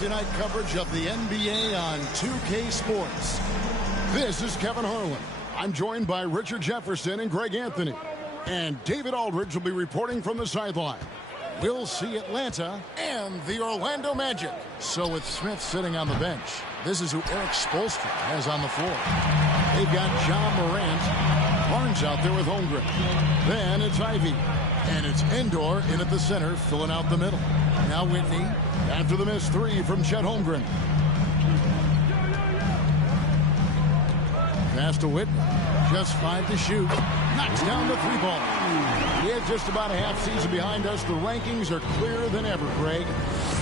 Tonight coverage of the NBA on 2K Sports. This is Kevin Harlan. I'm joined by Richard Jefferson and Greg Anthony. And David Aldridge will be reporting from the sideline. We'll see Atlanta and the Orlando Magic. So with Smith sitting on the bench, this is who Eric Spoelstra has on the floor. They've got John Morant. Barnes out there with Holmgren. Then it's Ivy. And it's Endor in at the center, filling out the middle. Now Whitney, after the missed three from Chet Holmgren. Pass to Whitney. Just 5 to shoot. Knocks down the three ball. Yeah, just about a half season behind us. The rankings are clearer than ever, Greg.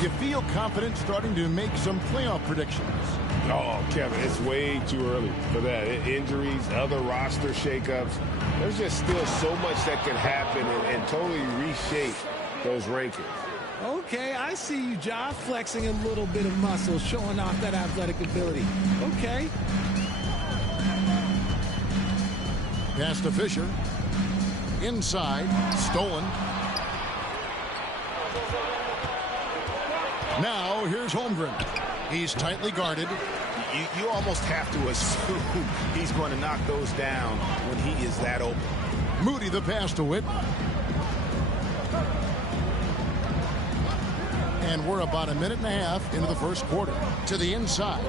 You feel confident starting to make some playoff predictions? Oh, Kevin, it's way too early for that. Injuries, other roster shakeups. There's just still so much that can happen and totally reshape those rankings. Okay, I see you, John, flexing a little bit of muscle, showing off that athletic ability. Okay. Pass to Fisher. Inside. Stolen. Now, here's Holmgren. He's tightly guarded. You almost have to assume he's going to knock those down when he is that open. Moody the pass to Whitney. And we're about a minute and a half into the first quarter. To the inside.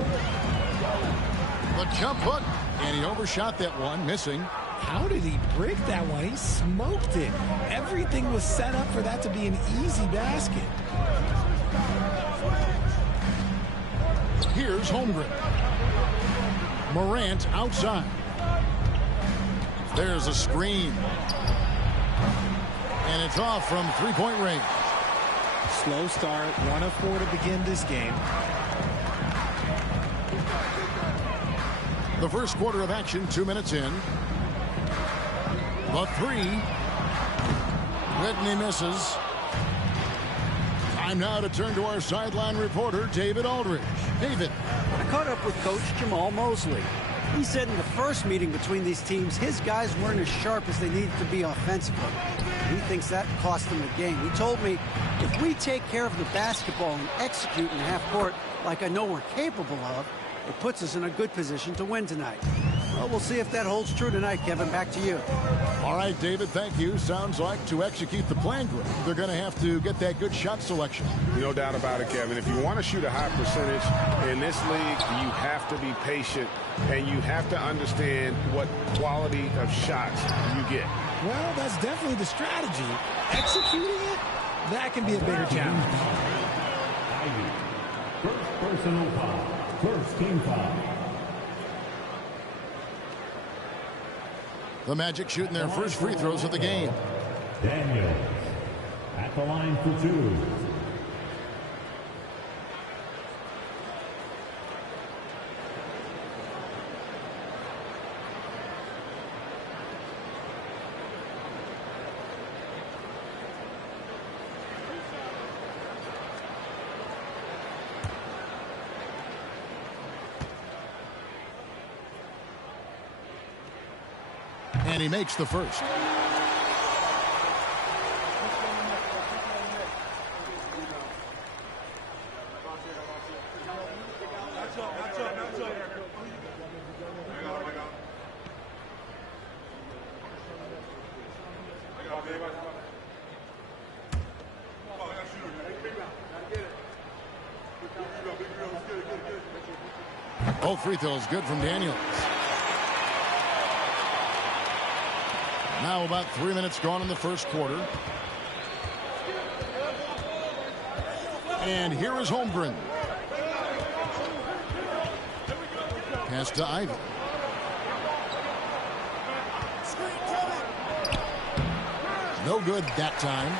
The jump hook. And he overshot that one, missing. How did he break that one? He smoked it. Everything was set up for that to be an easy basket. Here's Holmgren. Morant outside. There's a screen. And it's off from three-point range. Slow start, 1 of 4 to begin this game. The first quarter of action, 2 minutes in. The three. Whitney misses. Time now to turn to our sideline reporter, David Aldridge. David. I caught up with Coach Jamal Mosley. He said in the first meeting between these teams, his guys weren't as sharp as they needed to be offensively. He thinks that cost them the game. He told me, if we take care of the basketball and execute in half court like I know we're capable of, it puts us in a good position to win tonight. Well, we'll see if that holds true tonight, Kevin. Back to you. All right, David, thank you. Sounds like to execute the plan, Greg, they're going to have to get that good shot selection. No doubt about it, Kevin. If you want to shoot a high percentage in this league, you have to be patient, and you have to understand what quality of shots you get. Well, that's definitely the strategy. Executing it, that can be a bigger challenge. First personal foul. First team foul. The Magic shooting their first free throws of the game. Daniels at the line for 2. And he makes the first. Both free throws good from Daniels. Now about 3 minutes gone in the first quarter. And here is Holmgren. Pass to Ivy. No good that time.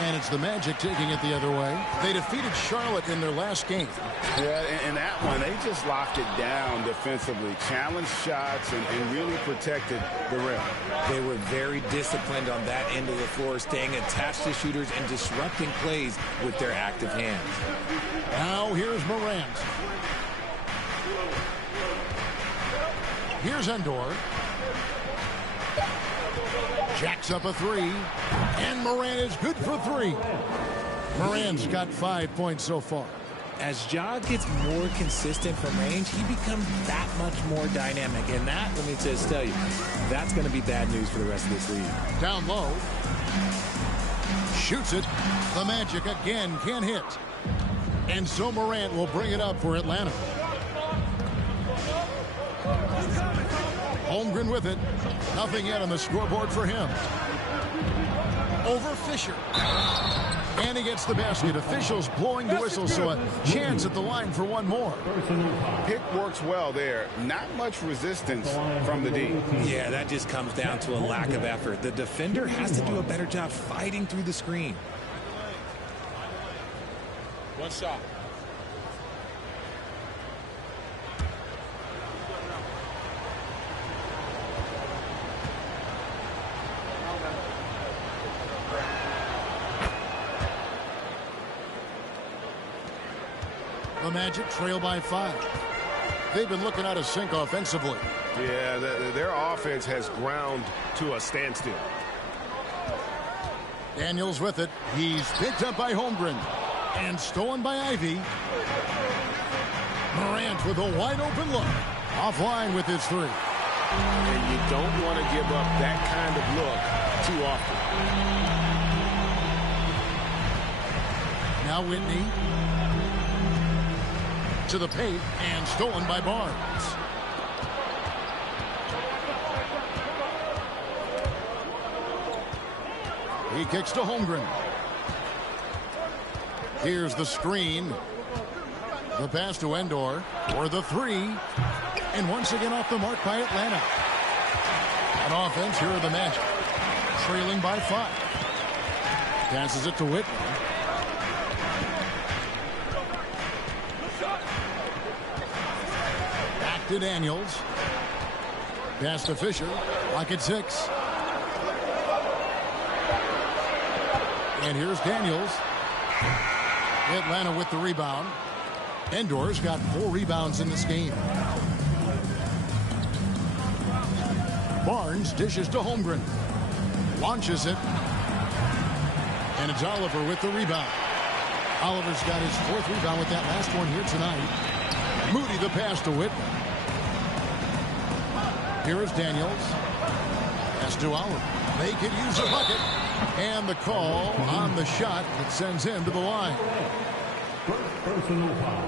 And it's the Magic taking it the other way. They defeated Charlotte in their last game. Yeah, and that one, they just locked it down defensively. Challenged shots and really protected the rim. They were very disciplined on that end of the floor, staying attached to shooters and disrupting plays with their active hands. Now here's Morant. Here's Endor. Jacks up a three. And Morant is good for 3. Morant's got 5 points so far. As Ja gets more consistent from range, he becomes that much more dynamic. And that, let me just tell you, that's going to be bad news for the rest of this league. Down low. Shoots it. The Magic again can't hit. And so Morant will bring it up for Atlanta. Holmgren with it. Nothing yet on the scoreboard for him. Over Fisher. And he gets the basket. Officials blowing the whistle, so a chance at the line for one more. Pick works well there. Not much resistance from the D. Yeah, that just comes down to a lack of effort. The defender has to do a better job fighting through the screen. One shot. The Magic trail by 5. They've been looking out of sync offensively. Yeah, their offense has ground to a standstill. Daniels with it. He's picked up by Holmgren. And stolen by Ivy. Morant with a wide open look. Offline with his 3. And you don't want to give up that kind of look too often. Now Whitney. To the paint and stolen by Barnes. He kicks to Holmgren. Here's the screen. The pass to Endor for the 3. And once again off the mark by Atlanta. On offense, here are the Magic. Trailing by 5. Passes it to Whitney. To Daniels. Pass to Fisher. Lock at 6. And here's Daniels. Atlanta with the rebound. Endor's got 4 rebounds in this game. Barnes dishes to Holmgren. Launches it. And it's Oliver with the rebound. Oliver's got his 4th rebound with that last one here tonight. Moody the pass to Whitney. Here is Daniels. Pass to Oliver. They could use a bucket. And the call on the shot that sends him to the line.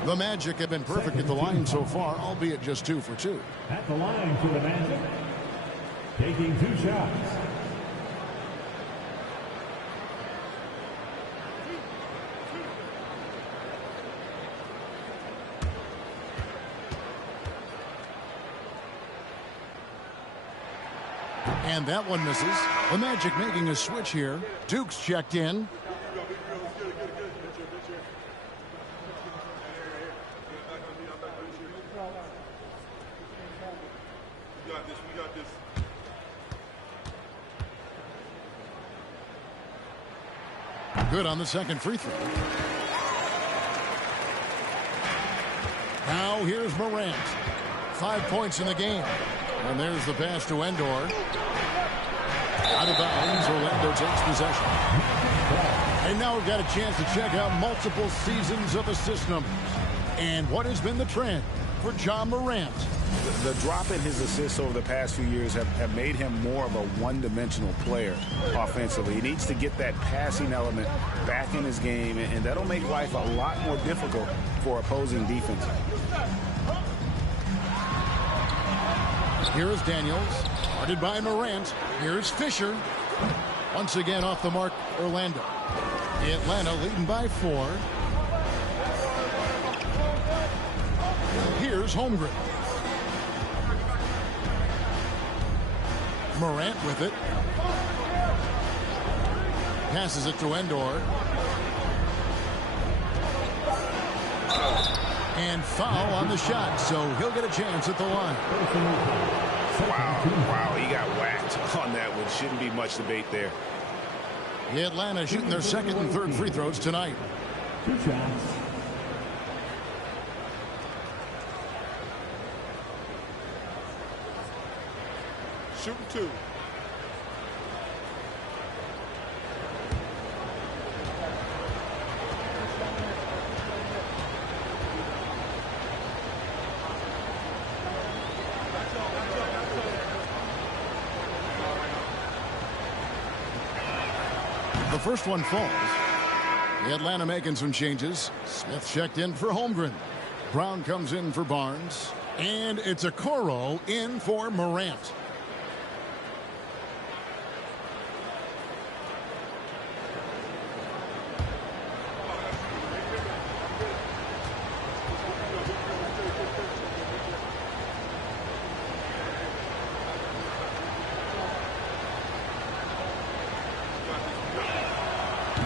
The Magic have been perfect at the line so far, albeit just 2 for 2. At the line for the Magic, taking 2 shots. And that one misses. The Magic making a switch here. Duke's checked in. Good on the second free throw. Now here's Morant. 5 points in the game. And there's the pass to Endor. Out of bounds, Orlando takes possession. And now we've got a chance to check out multiple seasons of assist numbers. And what has been the trend for Ja Morant? The drop in his assists over the past few years have made him more of a one-dimensional player offensively. He needs to get that passing element back in his game, and that'll make life a lot more difficult for opposing defense. Here is Daniels, guarded by Morant. Here's Fisher. Once again off the mark, Orlando. Atlanta leading by 4. Here's Holmgren. Morant with it. Passes it to Endor. And foul on the shot, so he'll get a chance at the line. Wow, he got whacked on that one. Shouldn't be much debate there. Atlanta shooting their second and third free throws tonight. 2 shots. Shooting 2. first one falls. Atlanta making some changes. Smith checked in for Holmgren. Brown comes in for Barnes. And it's a Okoro in for Morant.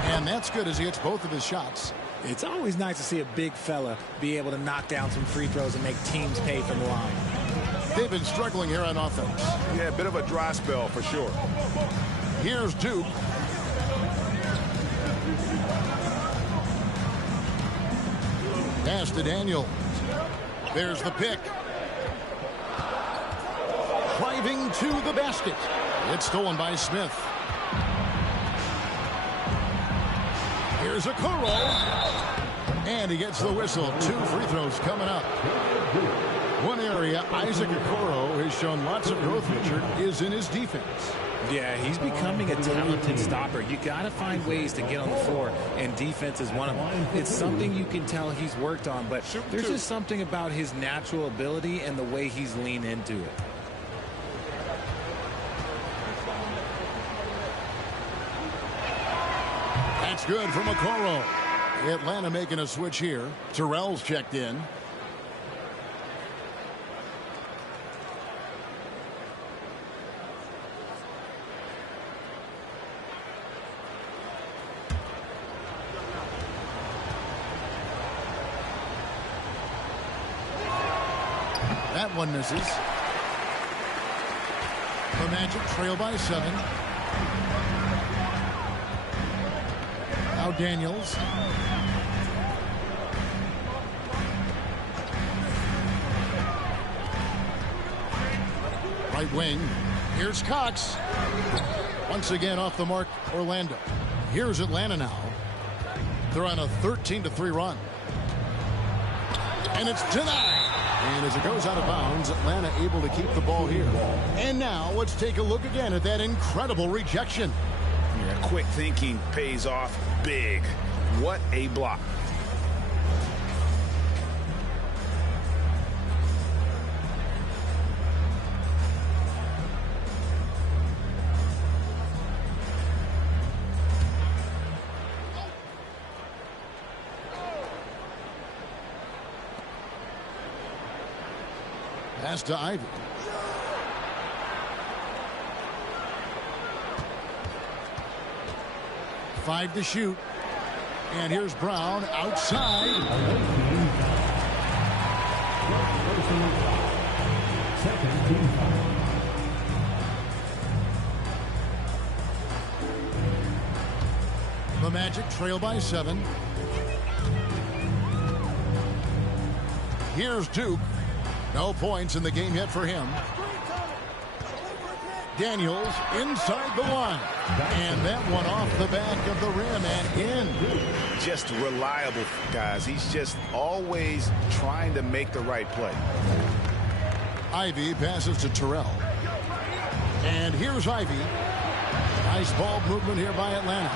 And that's good as he hits both of his shots. It's always nice to see a big fella be able to knock down some free throws and make teams pay from the line. They've been struggling here on offense. Yeah, a bit of a dry spell for sure. Here's Duke. Pass to Daniel. There's the pick. Driving to the basket. It's stolen by Smith. Here's Okoro. And he gets the whistle. 2 free throws coming up. One area Isaac Okoro has shown lots of growth, Richard, is in his defense. Yeah, he's becoming a talented stopper. You got to find ways to get on the floor, and defense is one of them. It's something you can tell he's worked on, but there's just something about his natural ability and the way he's leaned into it. That's good from Okoro. Atlanta making a switch here. Terrell's checked in. That one misses. The Magic trail by 7. Now Daniels. Right wing. Here's Cox. Once again off the mark, Orlando. Here's Atlanta now. They're on a 13-3 run. And it's denied. And as it goes out of bounds, Atlanta able to keep the ball here. And now let's take a look again at that incredible rejection. Yeah, quick thinking pays off big. What a block. Pass to Ivy. Five to shoot. And here's Brown outside. The Magic trail by 7. Here's Duke. No points in the game yet for him. Daniels inside the line. And that one off the back of the rim and in. Just reliable, guys. He's just always trying to make the right play. Ivy passes to Terrell. And here's Ivy. Nice ball movement here by Atlanta.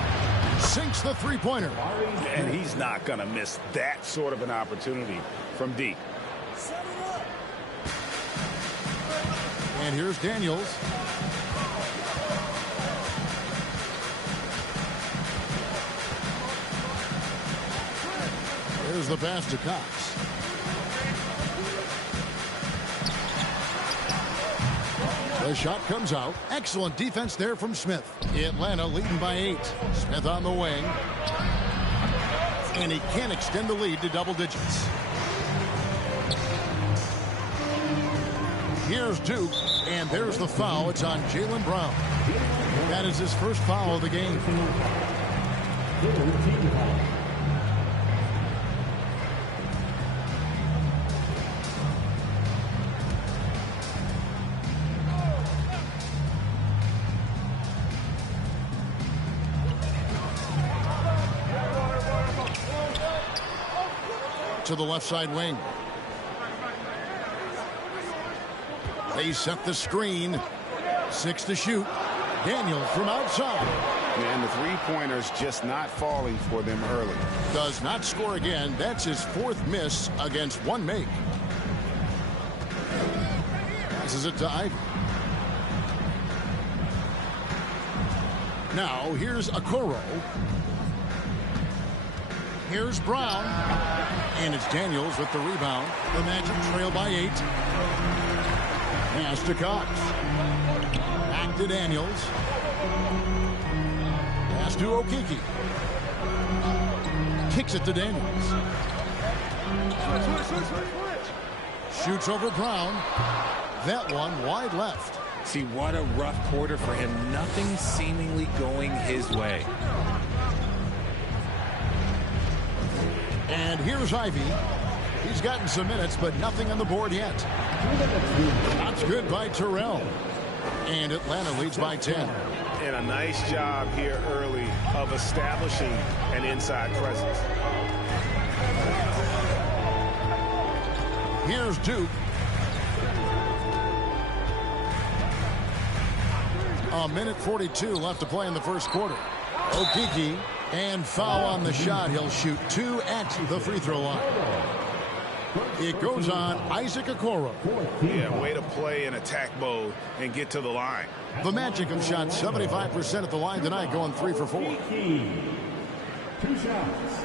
Sinks the three-pointer. And he's not going to miss that sort of an opportunity from deep. And here's Daniels. There's the pass to Cox. The shot comes out. Excellent defense there from Smith. Atlanta leading by 8. Smith on the wing. And he can't extend the lead to double digits. Here's Duke, and there's the foul. It's on Jaylen Brown. That is his first foul of the game. To the left side wing. They set the screen. 6 to shoot. Daniel from outside. Man, the three-pointers just not falling for them early. Does not score again. That's his fourth miss against one make. Passes it to Ivy. Now here's Okoro. Here's Brown. And it's Daniels with the rebound. The Magic trail by 8. Pass to Cox. Back to Daniels. Pass to Okiki. Kicks it to Daniels. Shoots over Brown. That one wide left. See, what a rough quarter for him. Nothing seemingly going his way. And here's Ivy. He's gotten some minutes, but nothing on the board yet. That's good by Terrell. And Atlanta leads by 10. And a nice job here early of establishing an inside presence. Here's Duke. A minute 42 left to play in the first quarter. Okiki, and foul on the shot. He'll shoot 2 at the free throw line. It goes on Isaac Okoro. Yeah, way to play in attack mode and get to the line. The Magic have shot 75% at the line tonight, going 3 for 4. 2 shots.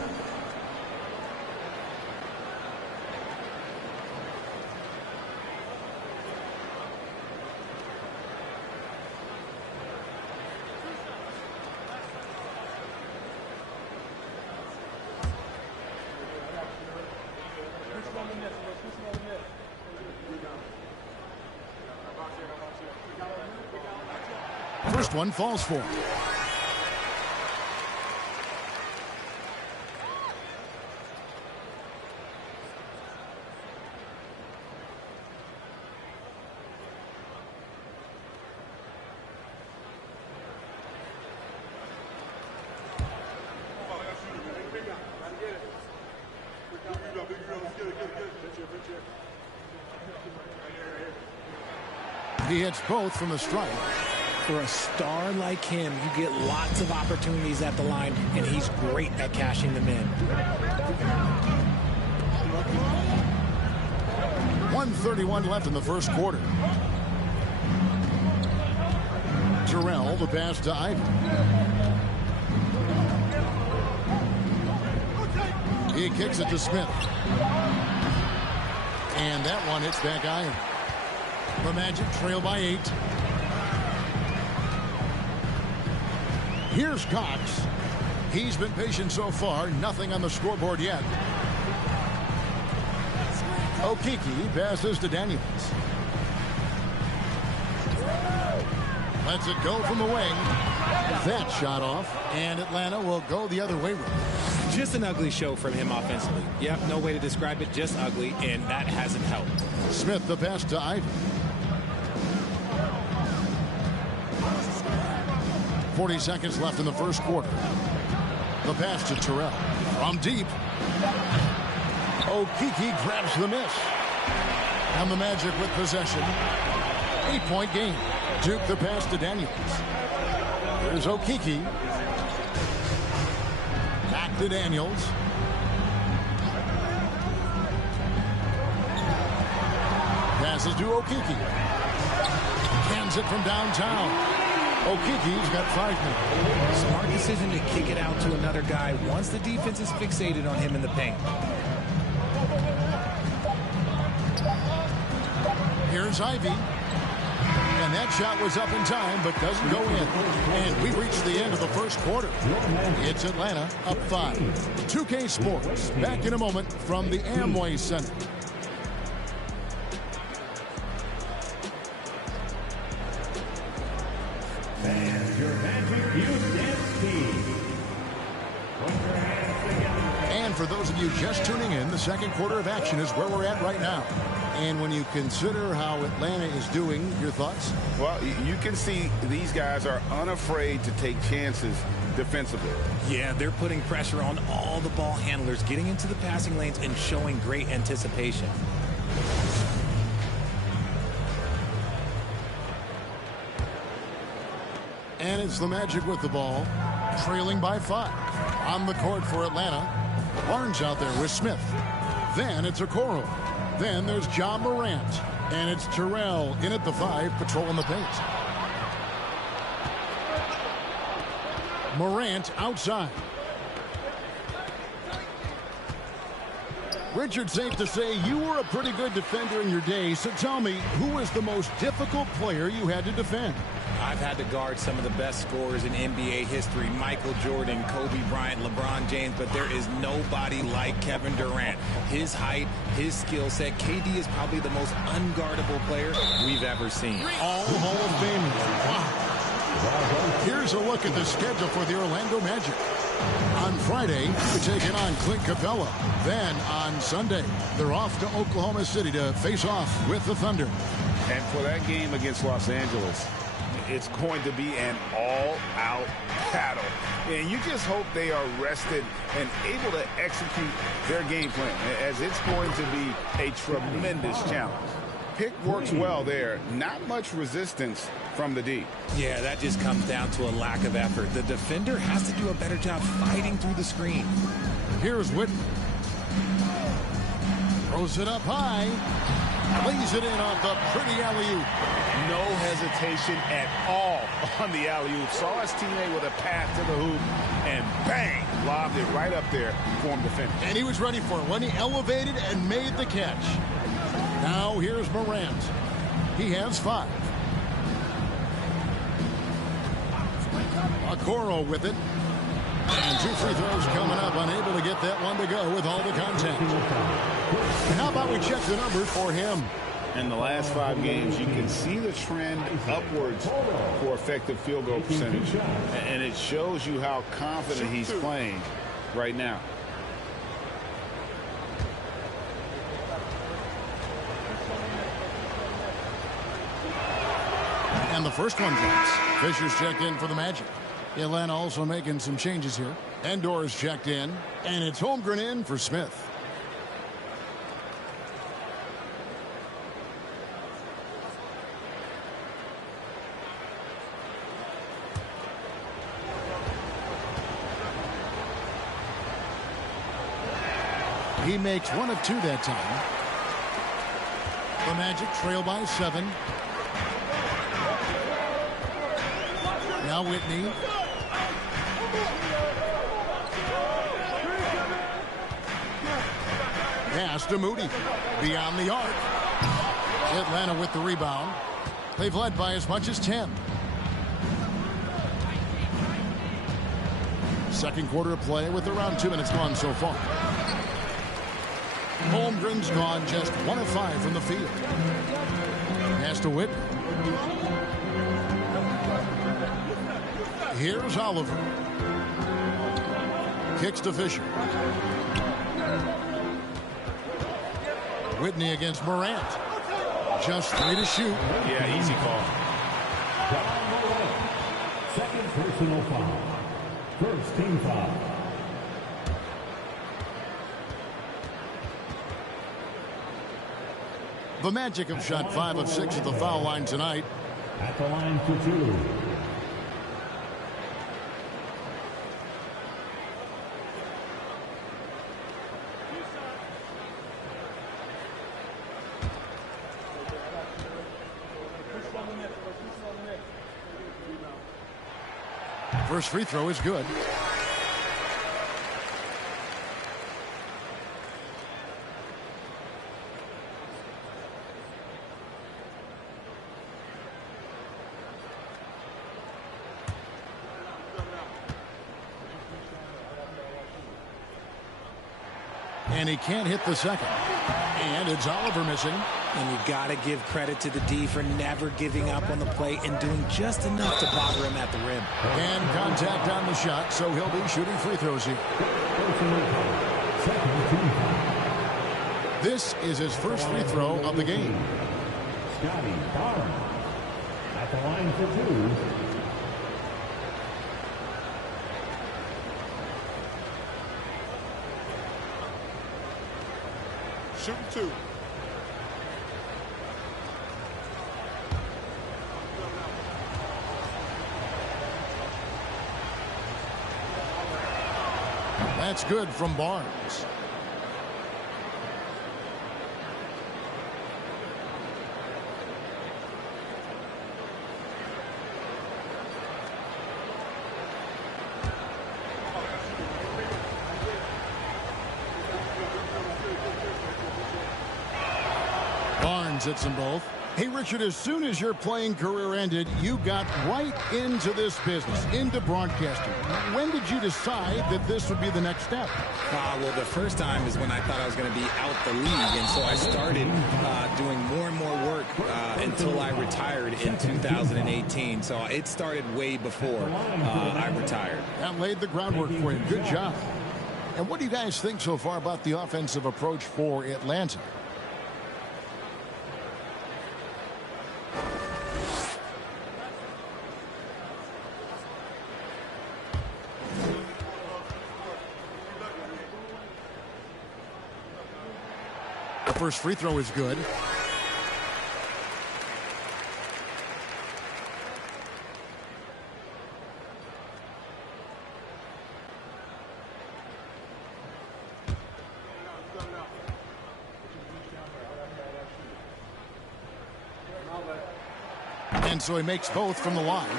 First one falls for him. He hits both from the stripe. For a star like him, you get lots of opportunities at the line, and he's great at cashing them in. 1:31 left in the first quarter. Terrell, the pass to Ivy. He kicks it to Smith. And that one hits back iron. The Magic trail by 8. Here's Cox. He's been patient so far. Nothing on the scoreboard yet. Okiki passes to Daniels. Lets it go from the wing. That shot off. And Atlanta will go the other way with it. Just an ugly show from him offensively. Yep, no way to describe it, just ugly, and that hasn't helped. Smith the pass to Ivy. 40 seconds left in the first quarter. The pass to Terrell. From deep. Okiki grabs the miss. And the Magic with possession. 8-point game. Duke the pass to Daniels. There's Okiki. Back to Daniels. Passes to Okiki. Cans it from downtown. Okiki's got 5 minutes. Smart decision to kick it out to another guy once the defense is fixated on him in the paint. Here's Ivy. And that shot was up in time, but doesn't go in. And we reached the end of the first quarter. It's Atlanta up 5. 2K Sports, back in a moment from the Amway Center. And your Magic U-Dance team. Put your hands together. And for those of you just tuning in, the second quarter of action is where we're at right now. And when you consider how Atlanta is doing, your thoughts? Well, you can see these guys are unafraid to take chances defensively. Yeah, they're putting pressure on all the ball handlers, getting into the passing lanes and showing great anticipation. And it's the Magic with the ball, trailing by 5. On the court for Atlanta, Barnes out there with Smith. Then it's Okoro. Then there's John Morant. And it's Terrell in at the 5, patrolling the paint. Morant outside. Richard, safe to say you were a pretty good defender in your day, so tell me, who was the most difficult player you had to defend? I've had to guard some of the best scorers in NBA history, Michael Jordan, Kobe Bryant, LeBron James, but there is nobody like Kevin Durant. His height, his skill set, KD is probably the most unguardable player we've ever seen. All Hall of Famers. Wow. Here's a look at the schedule for the Orlando Magic. On Friday, they're taking on Clint Capella. Then on Sunday, they're off to Oklahoma City to face off with the Thunder. And for that game against Los Angeles, it's going to be an all-out battle. And you just hope they are rested and able to execute their game plan, as it's going to be a tremendous challenge. Pick works well there. Not much resistance from the D. Yeah, that just comes down to a lack of effort. The defender has to do a better job fighting through the screen. Here's Whitten. Throws it up high. Lays it in off the pretty alley-oop. No hesitation at all on the alley-oop. Saw his teammate with a pass to the hoop, and bang, lobbed it right up there for him to finish. And he was ready for it when he elevated and made the catch. Now here's Morant. He has 5. Okoro with it. And 2 free throws coming up, unable to get that one to go with all the contact. And how about we check the numbers for him? In the last 5 games, you can see the trend upwards for effective field goal percentage. And it shows you how confident he's playing right now. And the first one drops. Fisher's checked in for the Magic. Atlanta also making some changes here. Endor's checked in. And it's Holmgren in for Smith. He makes 1 of 2 that time. The Magic trail by 7. Now Whitney. Pass to Moody. Beyond the arc. Atlanta with the rebound. They've led by as much as 10. Second quarter of play with around 2 minutes gone so far. Holmgren's gone just 1 of 5 from the field. Pass to Whitney. Here's Oliver. Kicks to Fisher. Whitney against Morant. Just 3 to shoot. Yeah, easy call. Second personal foul. First team foul. The Magic have shot 5 of 6 at the foul line tonight. At the line for 2. First free throw is good. And he can't hit the second. And it's Oliver missing. And you got to give credit to the D for never giving up on the play and doing just enough to bother him at the rim. And contact on the shot, so he'll be shooting free throws here. This is his first free throw of the game. Scotty Barnes at the line for 2. Shooting 2. That's good from Barnes. Barnes hits them both. Hey, Richard, as soon as your playing career ended, you got right into this business, into broadcasting. When did you decide that this would be the next step? Well, the first time is when I thought I was going to be out the league, and so I started doing more and more work until I retired in 2018. So it started way before I retired. That laid the groundwork for you. Good job. And what do you guys think so far about the offensive approach for Atlanta? The first free throw is good. And so he makes both from the line.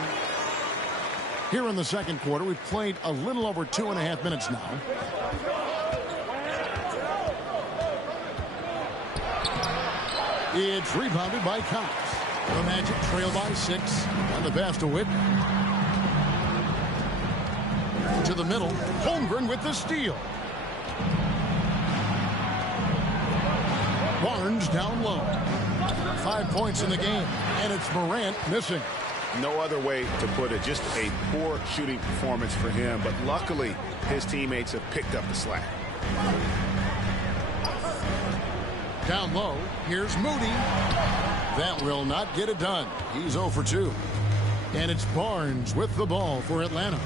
Here in the second quarter, we've played a little over 2.5 minutes now. It's rebounded by Cox. The Magic trail by 6. And the pass to Whitney. To the middle. Holmgren with the steal. Barnes down low. 5 points in the game. And it's Morant missing. No other way to put it. Just a poor shooting performance for him. But luckily, his teammates have picked up the slack. Down low, here's Moody. That will not get it done. He's 0 for 2. And it's Barnes with the ball for Atlanta.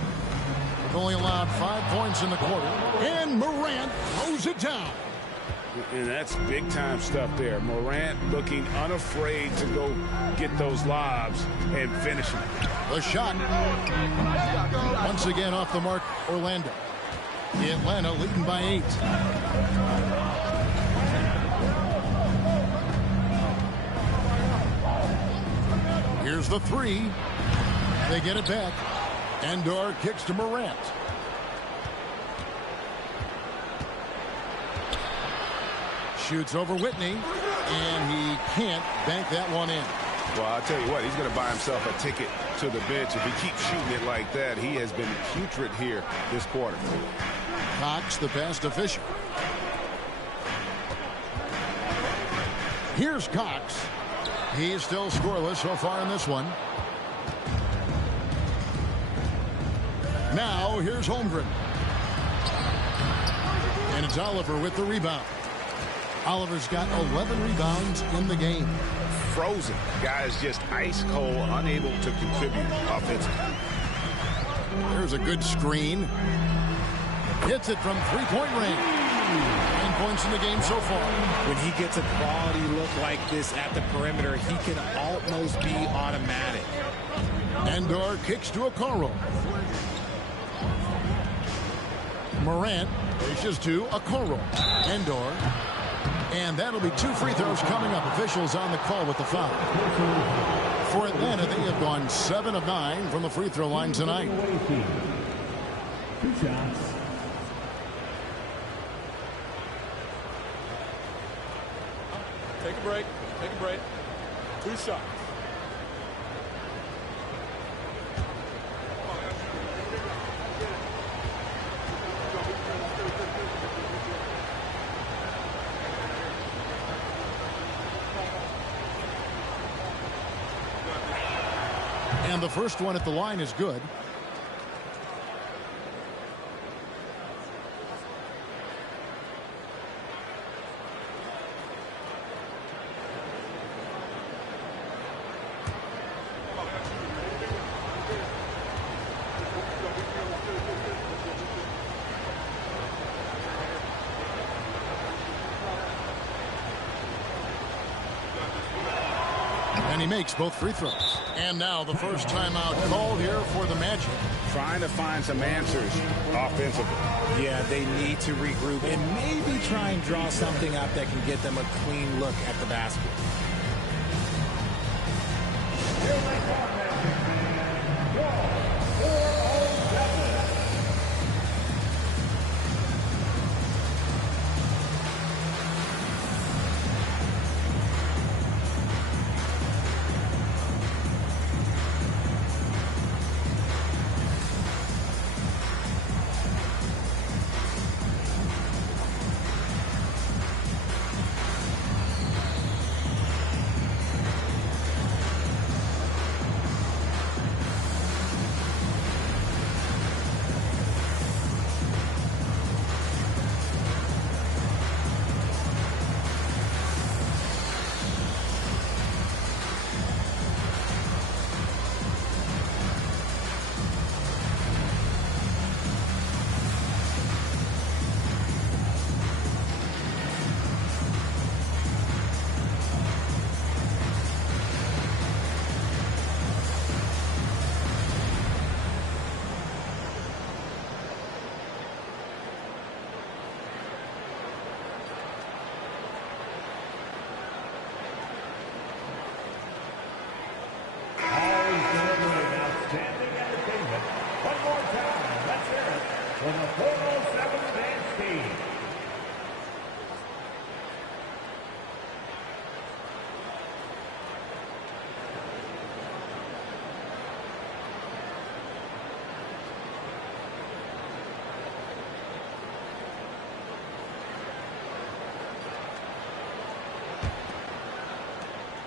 They've only allowed 5 points in the quarter. And Morant throws it down. And that's big-time stuff there. Morant looking unafraid to go get those lobs and finish them. The shot. Once again off the mark, Orlando. Atlanta leading by 8. Here's the 3. They get it back. Endor kicks to Morant. Shoots over Whitney. And he can't bank that one in. Well, I'll tell you what, he's going to buy himself a ticket to the bench. If he keeps shooting it like that, he has been putrid here this quarter. Cox, the pass to Fisher. Here's Cox. He's still scoreless so far in this one. Now here's Holmgren. And it's Oliver with the rebound. Oliver's got 11 rebounds in the game. Frozen. Guys just ice cold, unable to contribute offensively. There's a good screen. Hits it from three-point range. 9 points in the game so far. When he gets a quality look like this at the perimeter, he can almost be automatic. Endor kicks to Okoro. Morant dishes to Okoro. Endor. And that'll be 2 free throws coming up. Officials on the call with the foul. For Atlanta, they have gone 7 of 9 from the free throw line tonight. 2 shots. Take a break. Take a break. 2 shots. And the first one at the line is good. And he makes both free throws. And now the first timeout called here for the Magic. trying to find some answers offensively. Yeah, they need to regroup and maybe try and draw something up that can get them a clean look at the basket.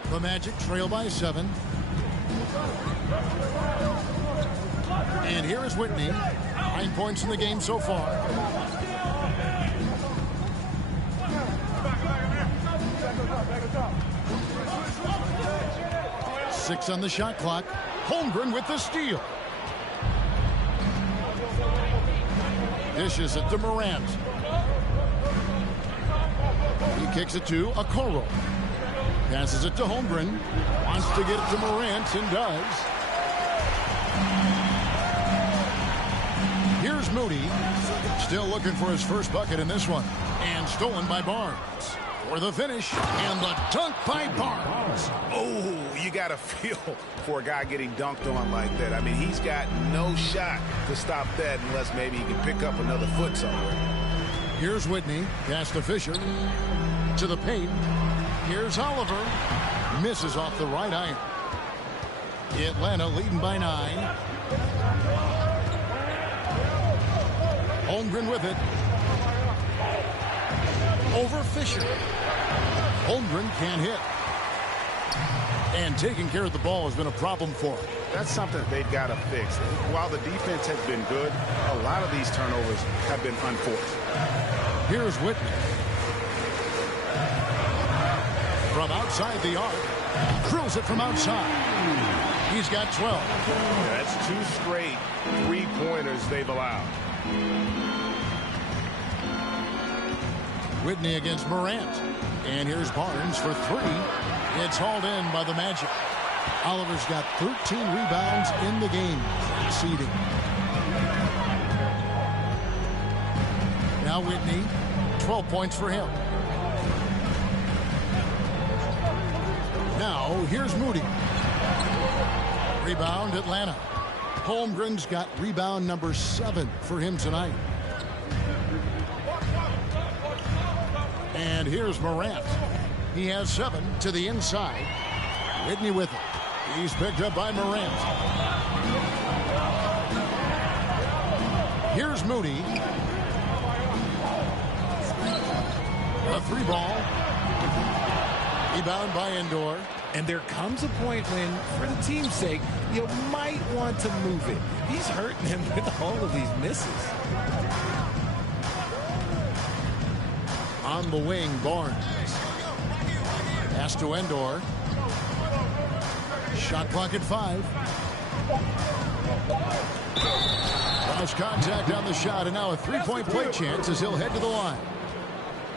The Magic trail by 7. And here is Whitney. 9 points in the game so far. Six on the shot clock. Holmgren with the steal. Dishes it to Morant. He kicks it to Okoro. Passes it to Holmgren. Wants to get it to Morant and does. Here's Moody. Still looking for his first bucket in this one. And stolen by Barnes. For the finish. And the dunk by Barnes. Oh, you got to feel for a guy getting dunked on like that. I mean, he's got no shot to stop that unless maybe he can pick up another foot somewhere. Here's Whitney. Pass to Fisher. To the paint. Here's Oliver. Misses off the right iron. Atlanta leading by 9. Holmgren with it. Over Fisher. Holmgren can't hit. And taking care of the ball has been a problem for him. That's something they've got to fix. While the defense has been good, a lot of these turnovers have been unforced. Here's Whitney. From outside the arc. Drills it from outside. He's got 12. That's 2 straight 3-pointers they've allowed. Whitney against Morant. And here's Barnes for 3. It's hauled in by the Magic. Oliver's got 13 rebounds in the game. Conceding. Now Whitney. 12 points for him. Now, here's Moody. Rebound, Atlanta. Holmgren's got rebound number 7 for him tonight. And here's Morant. He has 7 to the inside. Whitney with it. He's picked up by Morant. Here's Moody. A 3-ball. Rebound by Indoor. And there comes a point when, for the team's sake, you might want to move it. He's hurting him with all of these misses. On the wing, Barnes. Pass to Indoor. Shot clock at 5. Cross contact on the shot, and now a 3-point play chance as he'll head to the line.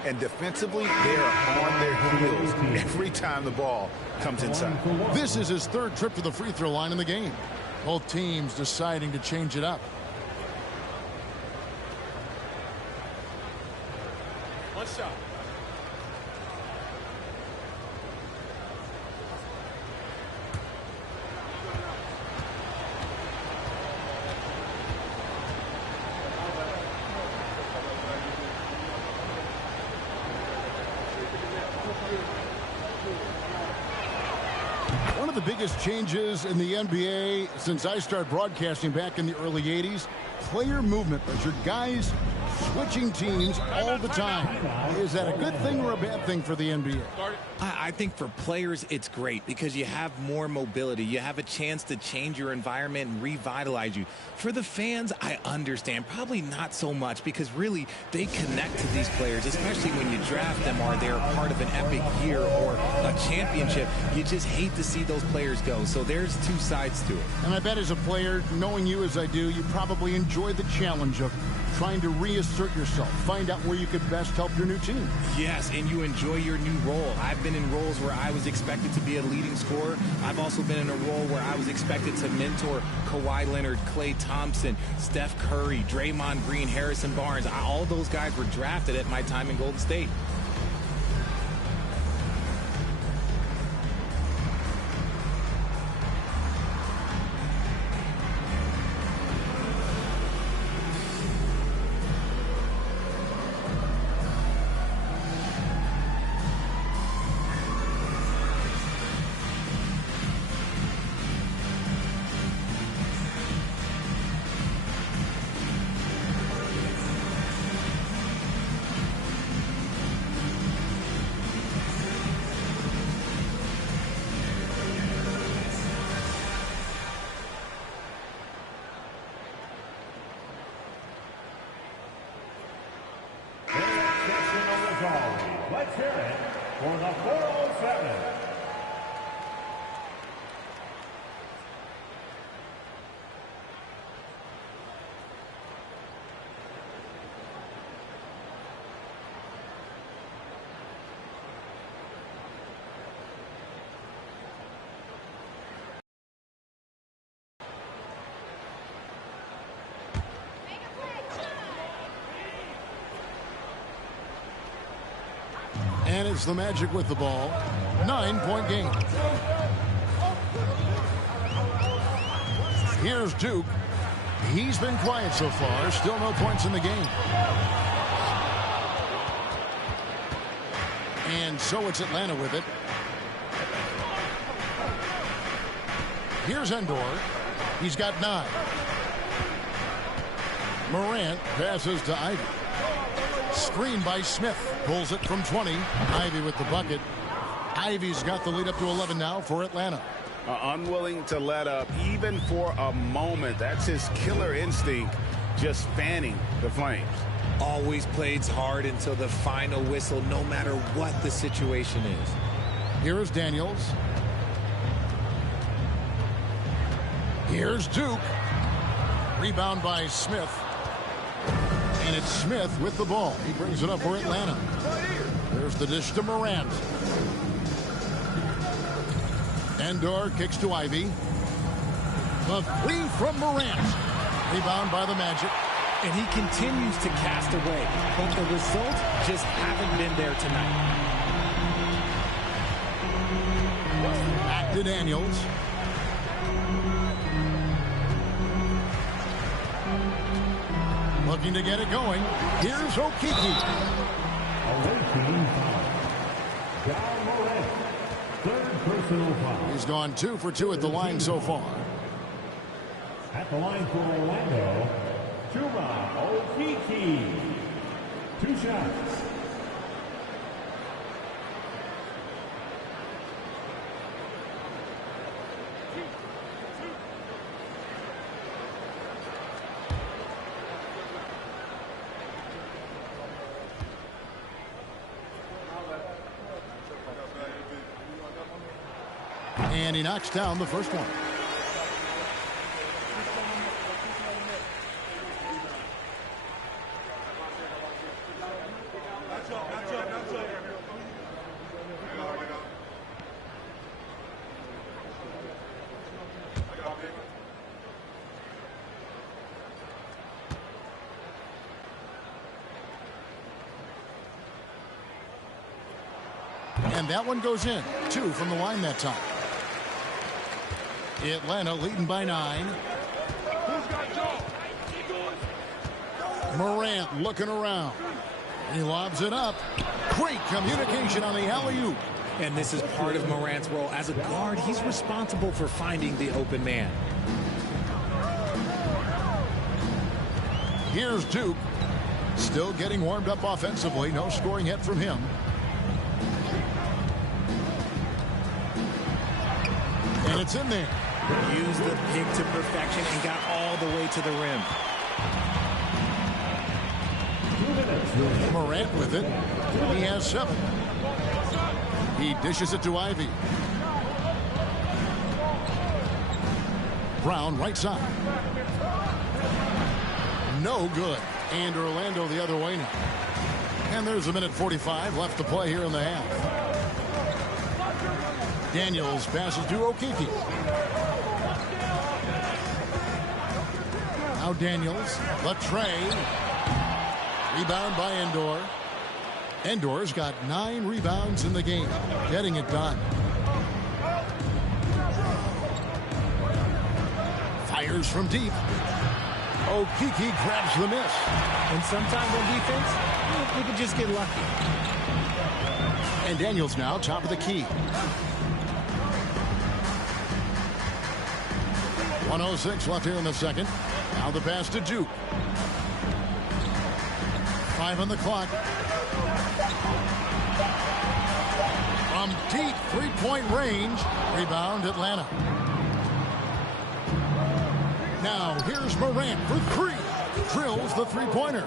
And defensively, they are on their heels every time the ball comes inside. This is his 3rd trip to the free throw line in the game. Both teams deciding to change it up. One shot. One of the biggest changes in the NBA since I started broadcasting back in the early 80s, player movement, Richard. Guys switching teams all the time. Is that a good thing or a bad thing for the NBA? I think for players, it's great because you have more mobility. You have a chance to change your environment and revitalize you. For the fans, I understand. Probably not so much because really they connect to these players, especially when you draft them or they're part of an epic year or a championship. You just hate to see those players go. So there's two sides to it. And I bet as a player, knowing you as I do, you probably enjoy the challenge of trying to reassert yourself, find out where you could best help your new team. Yes, and you enjoy your new role. I've been in roles where I was expected to be a leading scorer. I've also been in a role where I was expected to mentor Kawhi Leonard, Klay Thompson, Steph Curry, Draymond Green, Harrison Barnes. All those guys were drafted at my time in Golden State. Let's hear it for the 407. And it's the Magic with the ball. 9-point game. Here's Duke. He's been quiet so far. Still no points in the game. And so it's Atlanta with it. Here's Endor. He's got 9. Morant passes to Ivy. Screen by Smith. Pulls it from 20. Ivy with the bucket. Ivy's got the lead up to 11 now for Atlanta. Unwilling to let up even for a moment. That's his killer instinct, just fanning the flames. Always plays hard until the final whistle, no matter what the situation is. Here is Daniels. Here's Duke. Rebound by Smith. And it's Smith with the ball. He brings it up for Atlanta. There's the dish to Morant. Endor kicks to Ivy. The three from Morant. Rebound by the Magic. And he continues to cast away, but the results just haven't been there tonight. Back to Daniels. Looking to get it going. Here's Okiki. Away team foul. John Morant, third personal foul. He's gone 2 for 2 at the line so far. At the line for Orlando, Chuma Okiki. 2 shots. And he knocks down the first one. And that one goes in. 2 from the line that time. Atlanta leading by 9. Morant looking around. He lobs it up. Great communication on the alley-oop. And this is part of Morant's role. As a guard, he's responsible for finding the open man. Here's Duke. Still getting warmed up offensively. No scoring yet from him. And it's in there. Used the pick to perfection and got all the way to the rim. Morant with it. He has 7. He dishes it to Ivy. Brown right side. No good. And Orlando the other way now. And there's 1:45 left to play here in the half. Daniels passes to Okeke. Now Daniels. The tray. Rebound by Endor. Endor's got 9 rebounds in the game. Getting it done. Fires from deep. Okeke grabs the miss. And sometimes on defense, you can just get lucky. And Daniels now top of the key. 1:06 left here in the second. Now the pass to Duke. 5 on the clock. From deep three-point range. Rebound Atlanta. Now here's Morant for 3. Drills the three-pointer.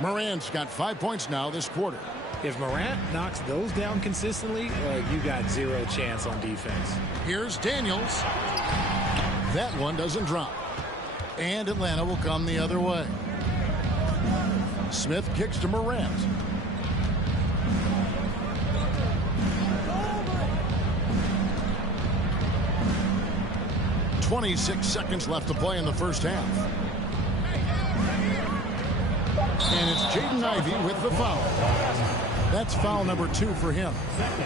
Morant's got 5 points now this quarter. If Morant knocks those down consistently, you got 0 chance on defense. Here's Daniels. That one doesn't drop. And Atlanta will come the other way. Smith kicks to Morant. .26 seconds left to play in the first half. And it's Jaden Ivey with the foul. That's foul number 2 for him.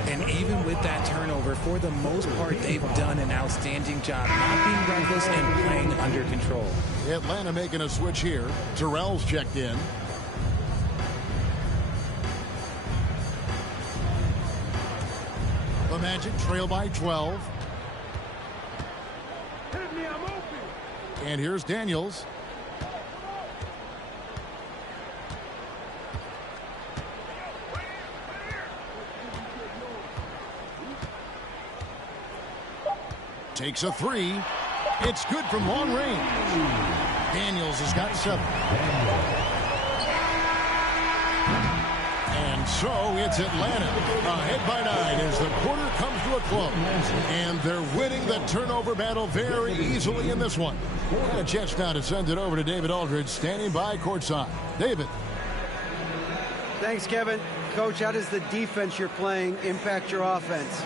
And even with that turnover, for the most part, they've done an outstanding job not being reckless and playing under control. Atlanta making a switch here. Terrell's checked in. The Magic trail by 12. And here's Daniels. Takes a 3. It's good from long range. Daniels has got 7. And so it's Atlanta ahead by 9 as the quarter comes to a close. And they're winning the turnover battle very easily in this one. A chance now to send it over to David Aldridge standing by courtside. David. Thanks, Kevin. Coach, how does the defense you're playing impact your offense?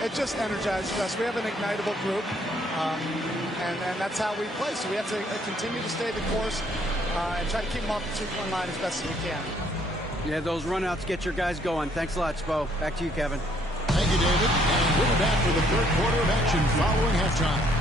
It just energizes us. We have an ignitable group, and that's how we play. So we have to continue to stay the course and try to keep them off the two-point line as best as we can. Yeah, those runouts get your guys going. Thanks a lot, Spo. Back to you, Kevin. Thank you, David. And we're back for the third quarter of action following halftime.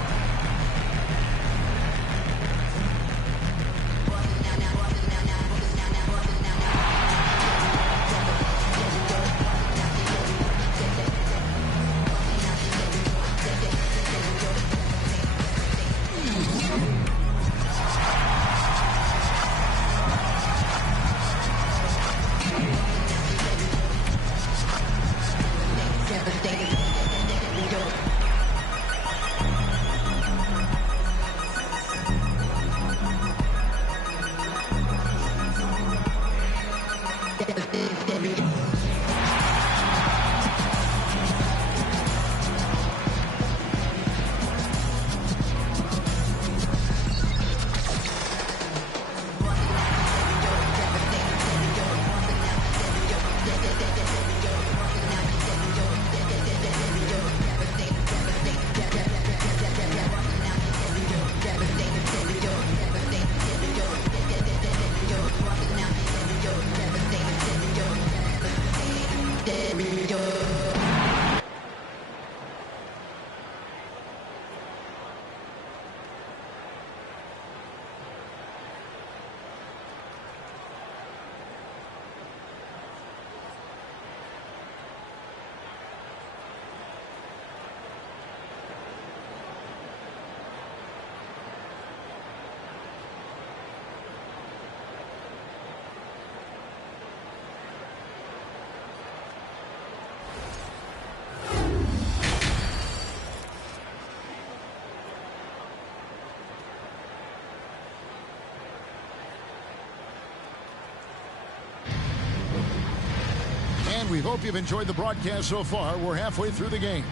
And we hope you've enjoyed the broadcast so far. We're halfway through the game.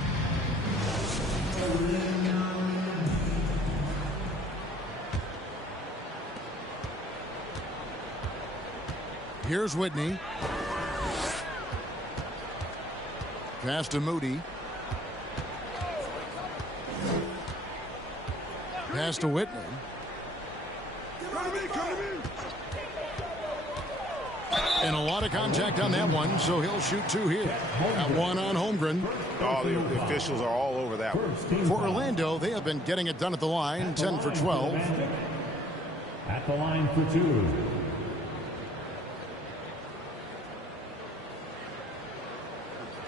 Here's Whitney. Pass to Moody. Pass to Whitney. And a lot of contact on that one, so he'll shoot 2 here. That one on Holmgren. Oh, the officials are all over that one. For Orlando, they have been getting it done at the line, 10 for 12. At the line for 2.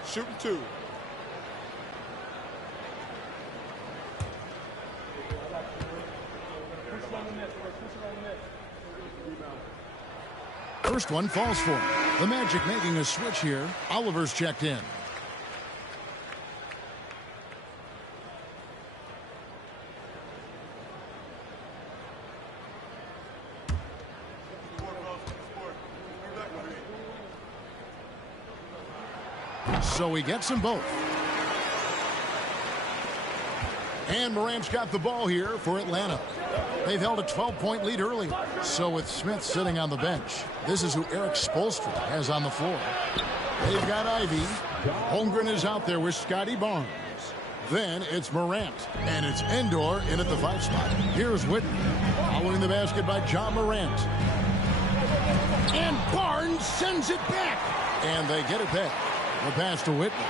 Shooting 2. First one falls for him. The Magic making a switch here. Oliver's checked in. So he gets them both. And Morant's got the ball here for Atlanta. They've held a 12-point lead early. So with Smith sitting on the bench, this is who Eric Spoelstra has on the floor. They've got Ivy. Holmgren is out there with Scotty Barnes. Then it's Morant. And it's Endor in at the 5 spot. Here's Whitney. Following the basket by John Morant. And Barnes sends it back. And they get it back. The pass to Whitney.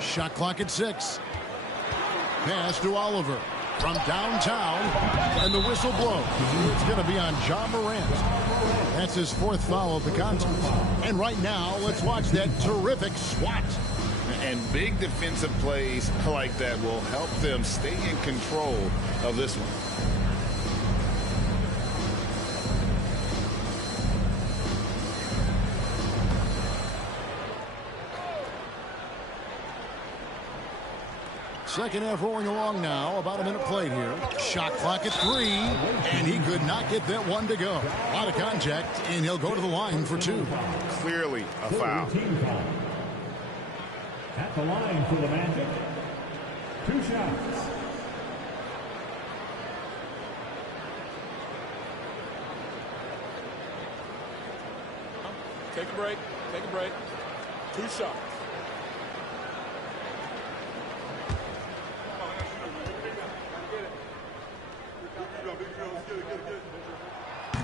Shot clock at 6. Pass to Oliver from downtown, and the whistle blows. It's going to be on John Morant. That's his 4th foul of the contest. And right now, let's watch that terrific swat. And big defensive plays like that will help them stay in control of this one. Second half rolling along now. About a minute played here. Shot clock at 3. And he could not get that one to go. A lot of contact, and he'll go to the line for 2. Clearly a foul. At the line for the Magic. 2 shots. Take a break. Take a break. 2 shots.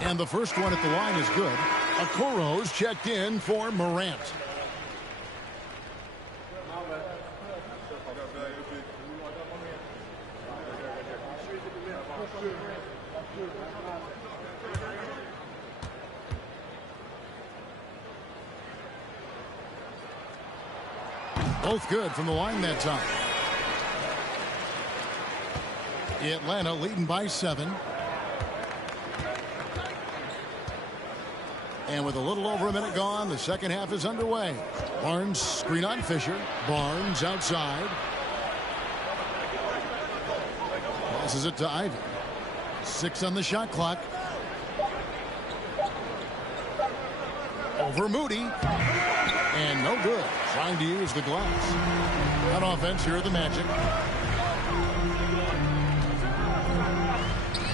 And the first one at the line is good. Okoro's checked in for Morant. Both good from the line that time. Atlanta leading by 7. And with a little over a minute gone, the second half is underway. Barnes screen on Fisher. Barnes outside. Passes it to Ivy. 6 on the shot clock. Over Moody. And no good. Trying to use the glass. On offense, here are the Magic.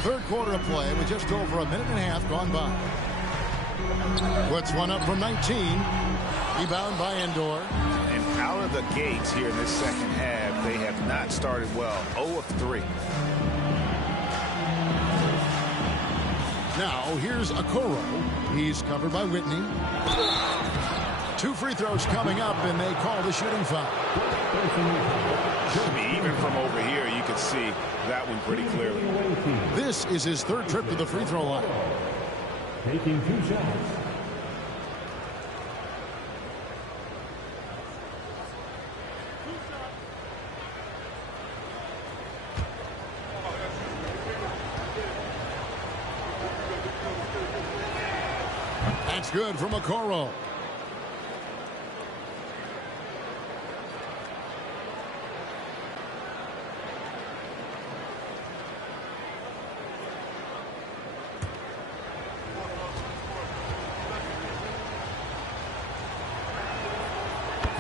Third quarter of play with just over a minute and a half gone by. Puts one up from 19. Rebound by Endor. And out of the gates here in this second half, they have not started well. 0 of 3. Now here's Okoro. He's covered by Whitney. 2 free throws coming up, and they call the shooting foul. I mean, even from over here, you can see that one pretty clearly. This is his 3rd trip to the free throw line. Taking 2 shots. That's good from Okoro.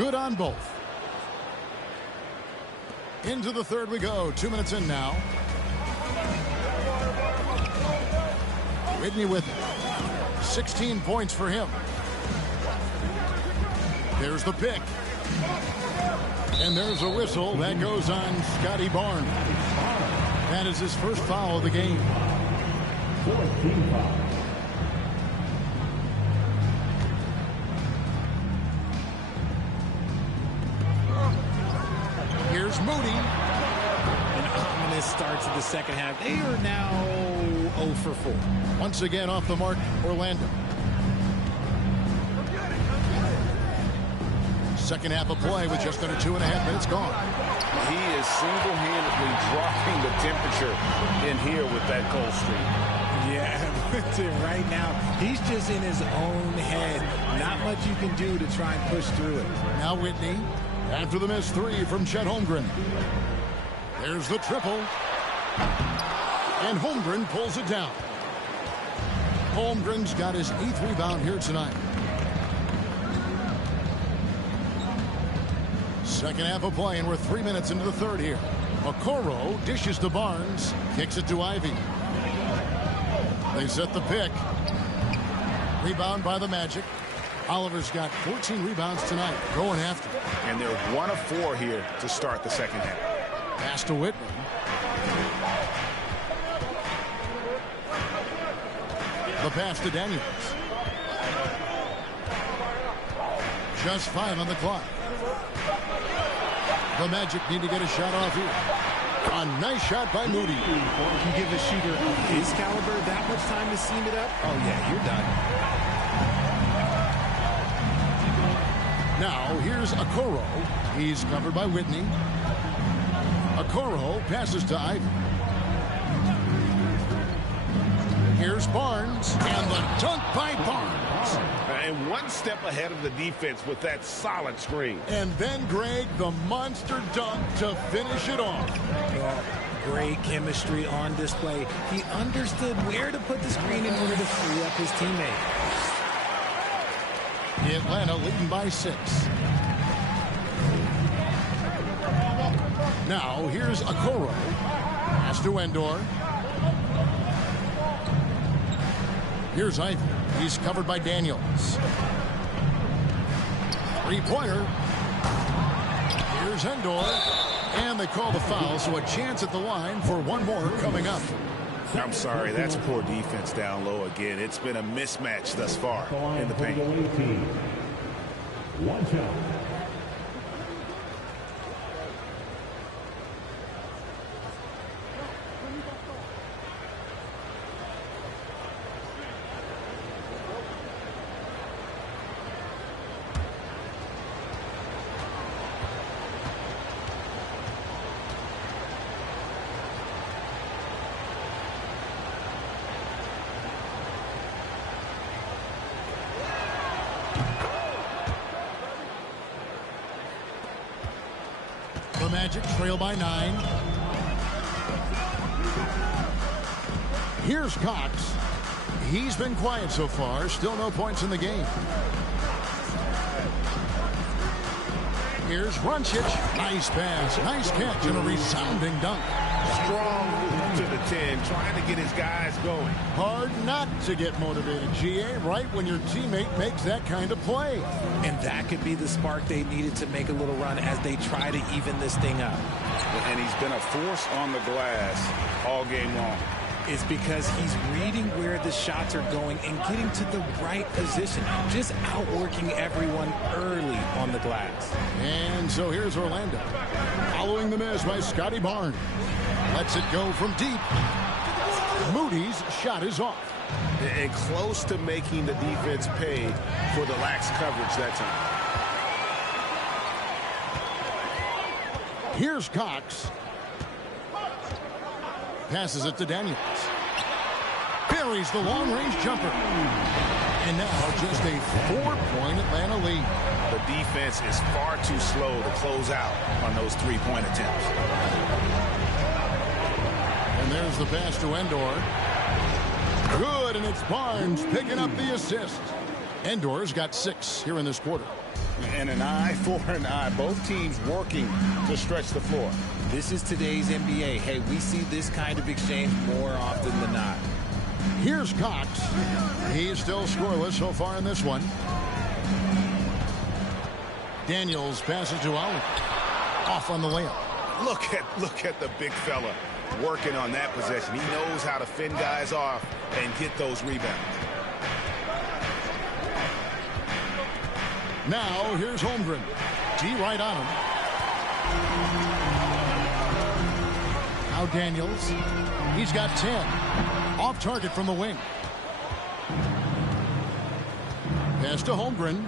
Good on both. Into the third we go. 2 minutes in now. Whitney with it. 16 points for him. There's the pick. And there's a whistle that goes on Scotty Barnes. That is his first foul of the game. 14 foul. Here's Moody. An ominous start to the second half. They are now 0 for 4. Once again off the mark, Orlando. Second half of play with just under 2.5 minutes gone. He is single-handedly dropping the temperature in here with that cold streak. Yeah, right now, he's just in his own head. Not much you can do to try and push through it. Now Whitney, after the missed three from Chet Holmgren. There's the triple. And Holmgren pulls it down. Holmgren's got his 8th rebound here tonight. Second half of play, and we're 3 minutes into the third here. Okoro dishes to Barnes, kicks it to Ivy. They set the pick. Rebound by the Magic. Oliver's got 14 rebounds tonight, going after. And they're 1 of 4 here to start the second half. Pass to Whitman. The pass to Daniels. Just 5 on the clock. The Magic need to get a shot off here. A nice shot by Moody. You give a shooter of his caliber that much time to seam it up? Oh, yeah, you're done. Now, here's Okoro. He's covered by Whitney. Okoro passes to Ivy. Here's Barnes, and the dunk by Barnes. And one step ahead of the defense with that solid screen. And then, Greg, the monster dunk to finish it off. Well, great chemistry on display. He understood where to put the screen in order to free up his teammate. Atlanta leading by 6. Now, here's Okoro. Pass to Endor. Here's Ivy. He's covered by Daniels. Three-pointer. Here's Endor. And they call the foul, so a chance at the line for one more coming up. I'm sorry, that's poor defense down low again. It's been a mismatch thus far in the paint. One shot. The Magic trail by 9. Here's Cox. He's been quiet so far. Still no points in the game. Here's Runcic. Nice pass. Nice catch and a resounding dunk. Strong move to the 10, trying to get his guys going. Hard not to get motivated, GA, right when your teammate makes that kind of play. And that could be the spark they needed to make a little run as they try to even this thing up. And he's been a force on the glass all game long. It's because he's reading where the shots are going and getting to the right position. Just outworking everyone early on the glass. And so here's Orlando. Following the miss by Scotty Barnes. Lets it go from deep. Moody's shot is off. And close to making the defense pay for the lax coverage that time. Here's Cox. Passes it to Daniels. Buries the long-range jumper. And now just a 4-point Atlanta lead. The defense is far too slow to close out on those three-point attempts. And there's the pass to Endor. Good, and it's Barnes picking up the assist. Endor's got 6 here in this quarter. And an eye for an eye. Both teams working to stretch the floor. This is today's NBA. Hey, we see this kind of exchange more often than not. Here's Cox. He's still scoreless so far in this one. Daniels passes to Allen. Off on the layup. Look at the big fella working on that possession. He knows how to fend guys off and get those rebounds. Now here's Holmgren. G right on him. Now Daniels. He's got 10. Off target from the wing. Pass to Holmgren.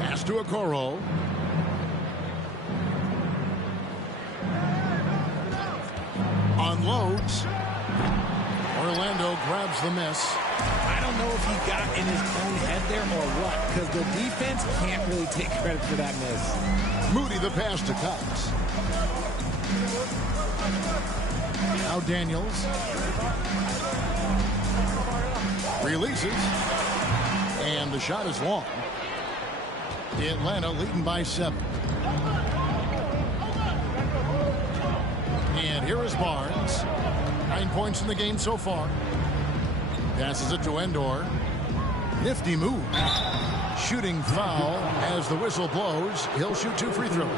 Pass to Okoro. Unloads. Orlando grabs the miss. I don't know if he got in his own head there or what, because the defense can't really take credit for that miss. Moody the pass to Cox. Now Daniels. Releases. And the shot is long. Atlanta leading by 7. And here is Barnes. 9 points in the game so far. Passes it to Endor. Nifty move. Shooting foul as the whistle blows. He'll shoot 2 free throws.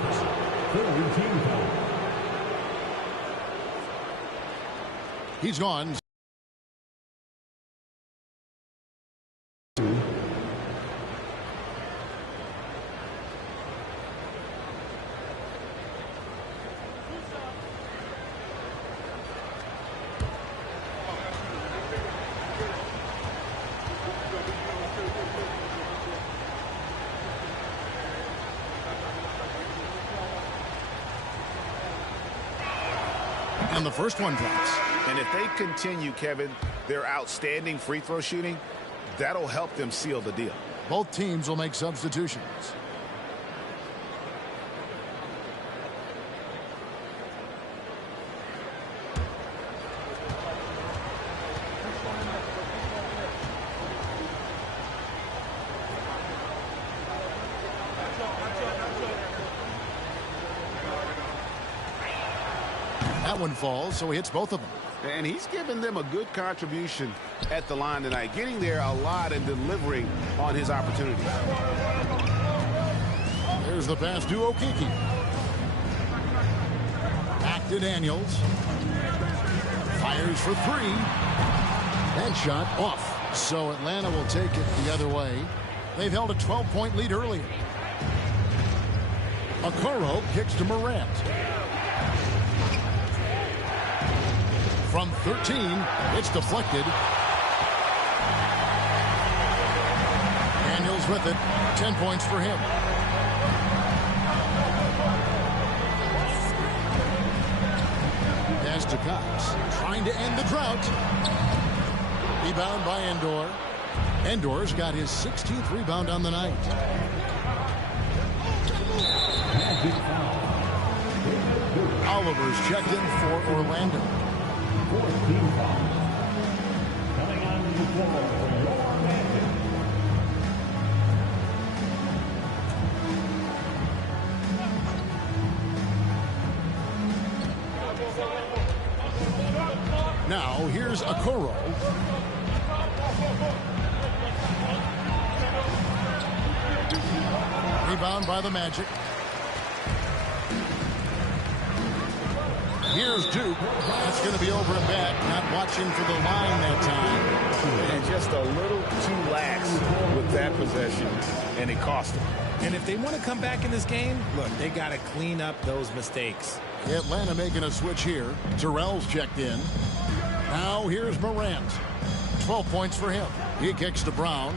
He's gone. And the first one drops. And if they continue, Kevin, their outstanding free throw shooting, that'll help them seal the deal. Both teams will make substitutions. That one falls, so he hits both of them. And he's given them a good contribution at the line tonight, getting there a lot and delivering on his opportunities. There's the pass to Okiki. Back to Daniels. Fires for 3. That shot off. So Atlanta will take it the other way. They've held a 12-point lead earlier. Okoro kicks to Morant. From 13, it's deflected. Daniels with it. 10 points for him. Pass to Cox. Trying to end the drought. Rebound by Endor. Endor's got his 16th rebound on the night. Oliver's checked in for Orlando. Coming on the floor for your Magic. Now here's Okoro. Rebound by the Magic. Here's Duke. That's going to be over and back. Not watching for the line that time. And just a little too lax with that possession, and it cost them. And if they want to come back in this game, look, they got to clean up those mistakes. Atlanta making a switch here. Terrell's checked in. Now here's Morant. 12 points for him. He kicks to Brown.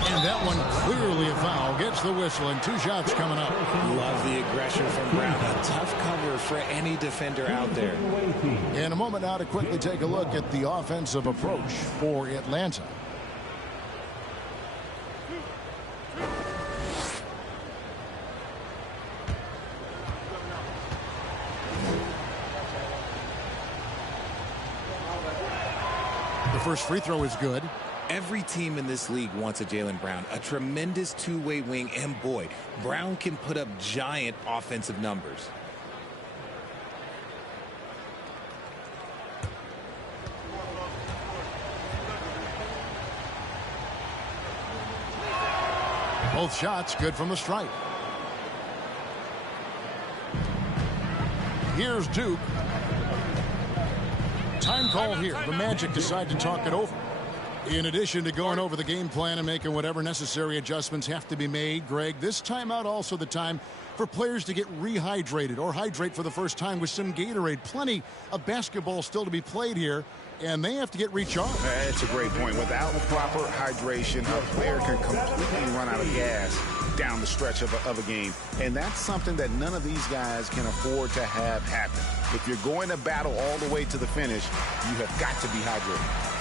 And that one clearly a foul. Gets the whistle, and 2 shots coming up. Love the aggression from Brown. A tough cover for any defender out there. In a moment now to quickly take a look at the offensive approach for Atlanta. first free throw is good. Every team in this league wants a Jaylen Brown, a tremendous two-way wing, and boy, Brown can put up giant offensive numbers. Both shots good from the stripe. Here's Duke. Time call here. The Magic decide to talk it over. In addition to going over the game plan and making whatever necessary adjustments have to be made, Greg, this timeout also the time for players to get rehydrated or hydrate for the first time with some Gatorade. Plenty of basketball still to be played here, and they have to get recharged. That's a great point. Without proper hydration, a player can completely run out of gas down the stretch of a game. And that's something that none of these guys can afford to have happen. If you're going to battle all the way to the finish, you have got to be hydrated.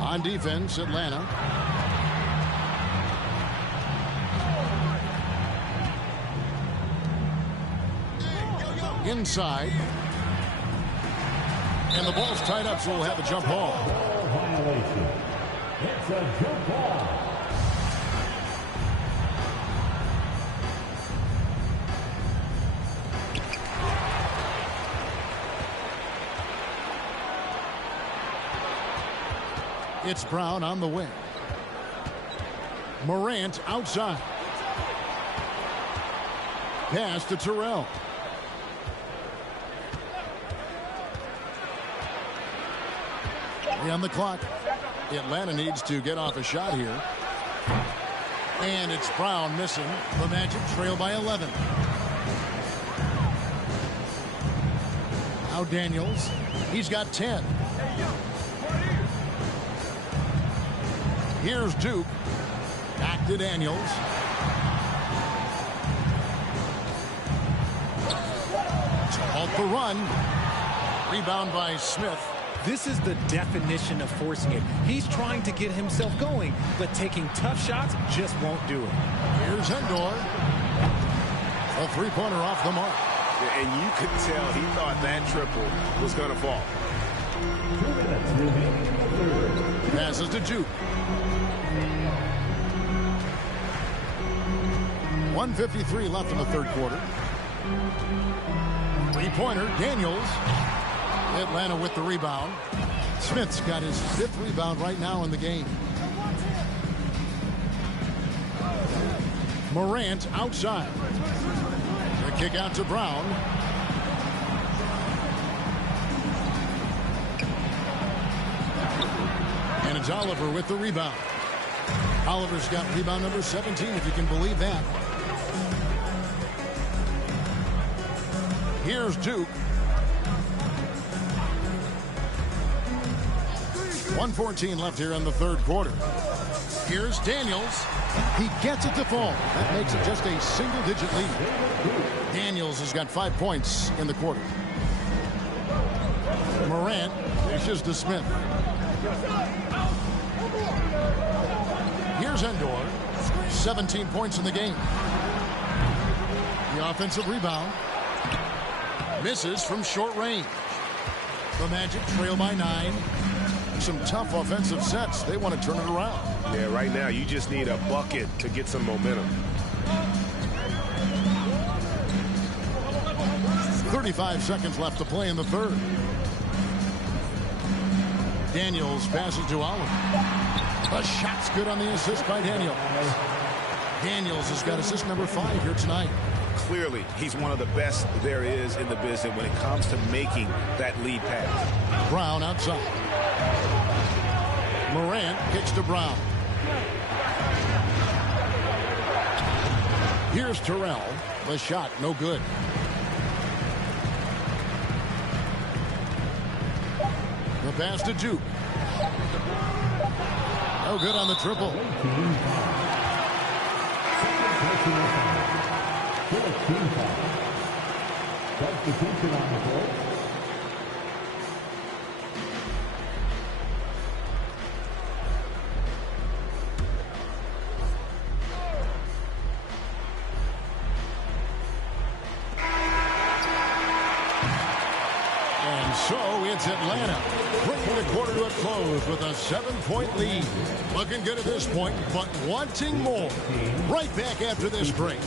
On defense, Atlanta. Inside. And the ball's tied up, so we'll have a jump ball. Violation. It's a jump ball. It's Brown on the wing. Morant outside. Pass to Terrell. On the clock. Atlanta needs to get off a shot here. And it's Brown missing. The Magic trail by 11. Now Daniels. He's got 10. Here's Duke. Back to Daniels. To halt the run. Rebound by Smith. This is the definition of forcing it. He's trying to get himself going, but taking tough shots just won't do it. Here's Endor. A three-pointer off the mark. And you could tell he thought that triple was going to fall. Passes to Duke. 1:53 left in the third quarter. Three-pointer, Daniels. Atlanta with the rebound. Smith's got his 5th rebound right now in the game. Morant outside. The kick out to Brown. And it's Oliver with the rebound. Oliver's got rebound number 17, if you can believe that. Here's Duke. 1:14 left here in the third quarter. Here's Daniels. He gets it to fall. That makes it just a single-digit lead. Daniels has got 5 points in the quarter. Dishes to Smith. Here's Endor. 17 points in the game. The offensive rebound. Misses from short range. The Magic trail by 9. Some tough offensive sets. They want to turn it around. Yeah, right now you just need a bucket to get some momentum. 35 seconds left to play in the third. Daniels passes to Allen. The shot's good on the assist by Daniels. Daniels has got assist number 5 here tonight. Clearly, he's one of the best there is in the business when it comes to making that lead pass. Brown outside. Morant kicks to Brown. Here's Terrell. The shot, no good. The pass to Duke. No good on the triple. Substitution on the court. And so it's Atlanta bringing the quarter to a close with a 7-point lead. Looking good at this point, but wanting more. Right back after this break.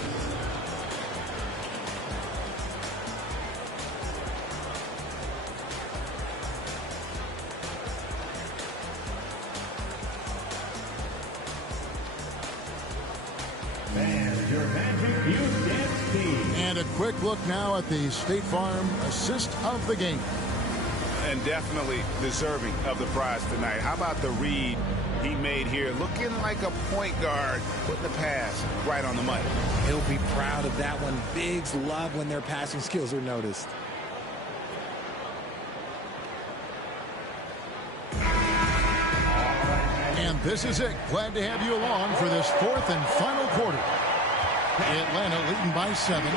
And a quick look now at the State Farm assist of the game. And definitely deserving of the prize tonight. How about the read he made here? Looking like a point guard, putting the pass right on the money. He'll be proud of that one. Bigs love when their passing skills are noticed. And this is it. Glad to have you along for this fourth and final quarter. Atlanta leading by 7.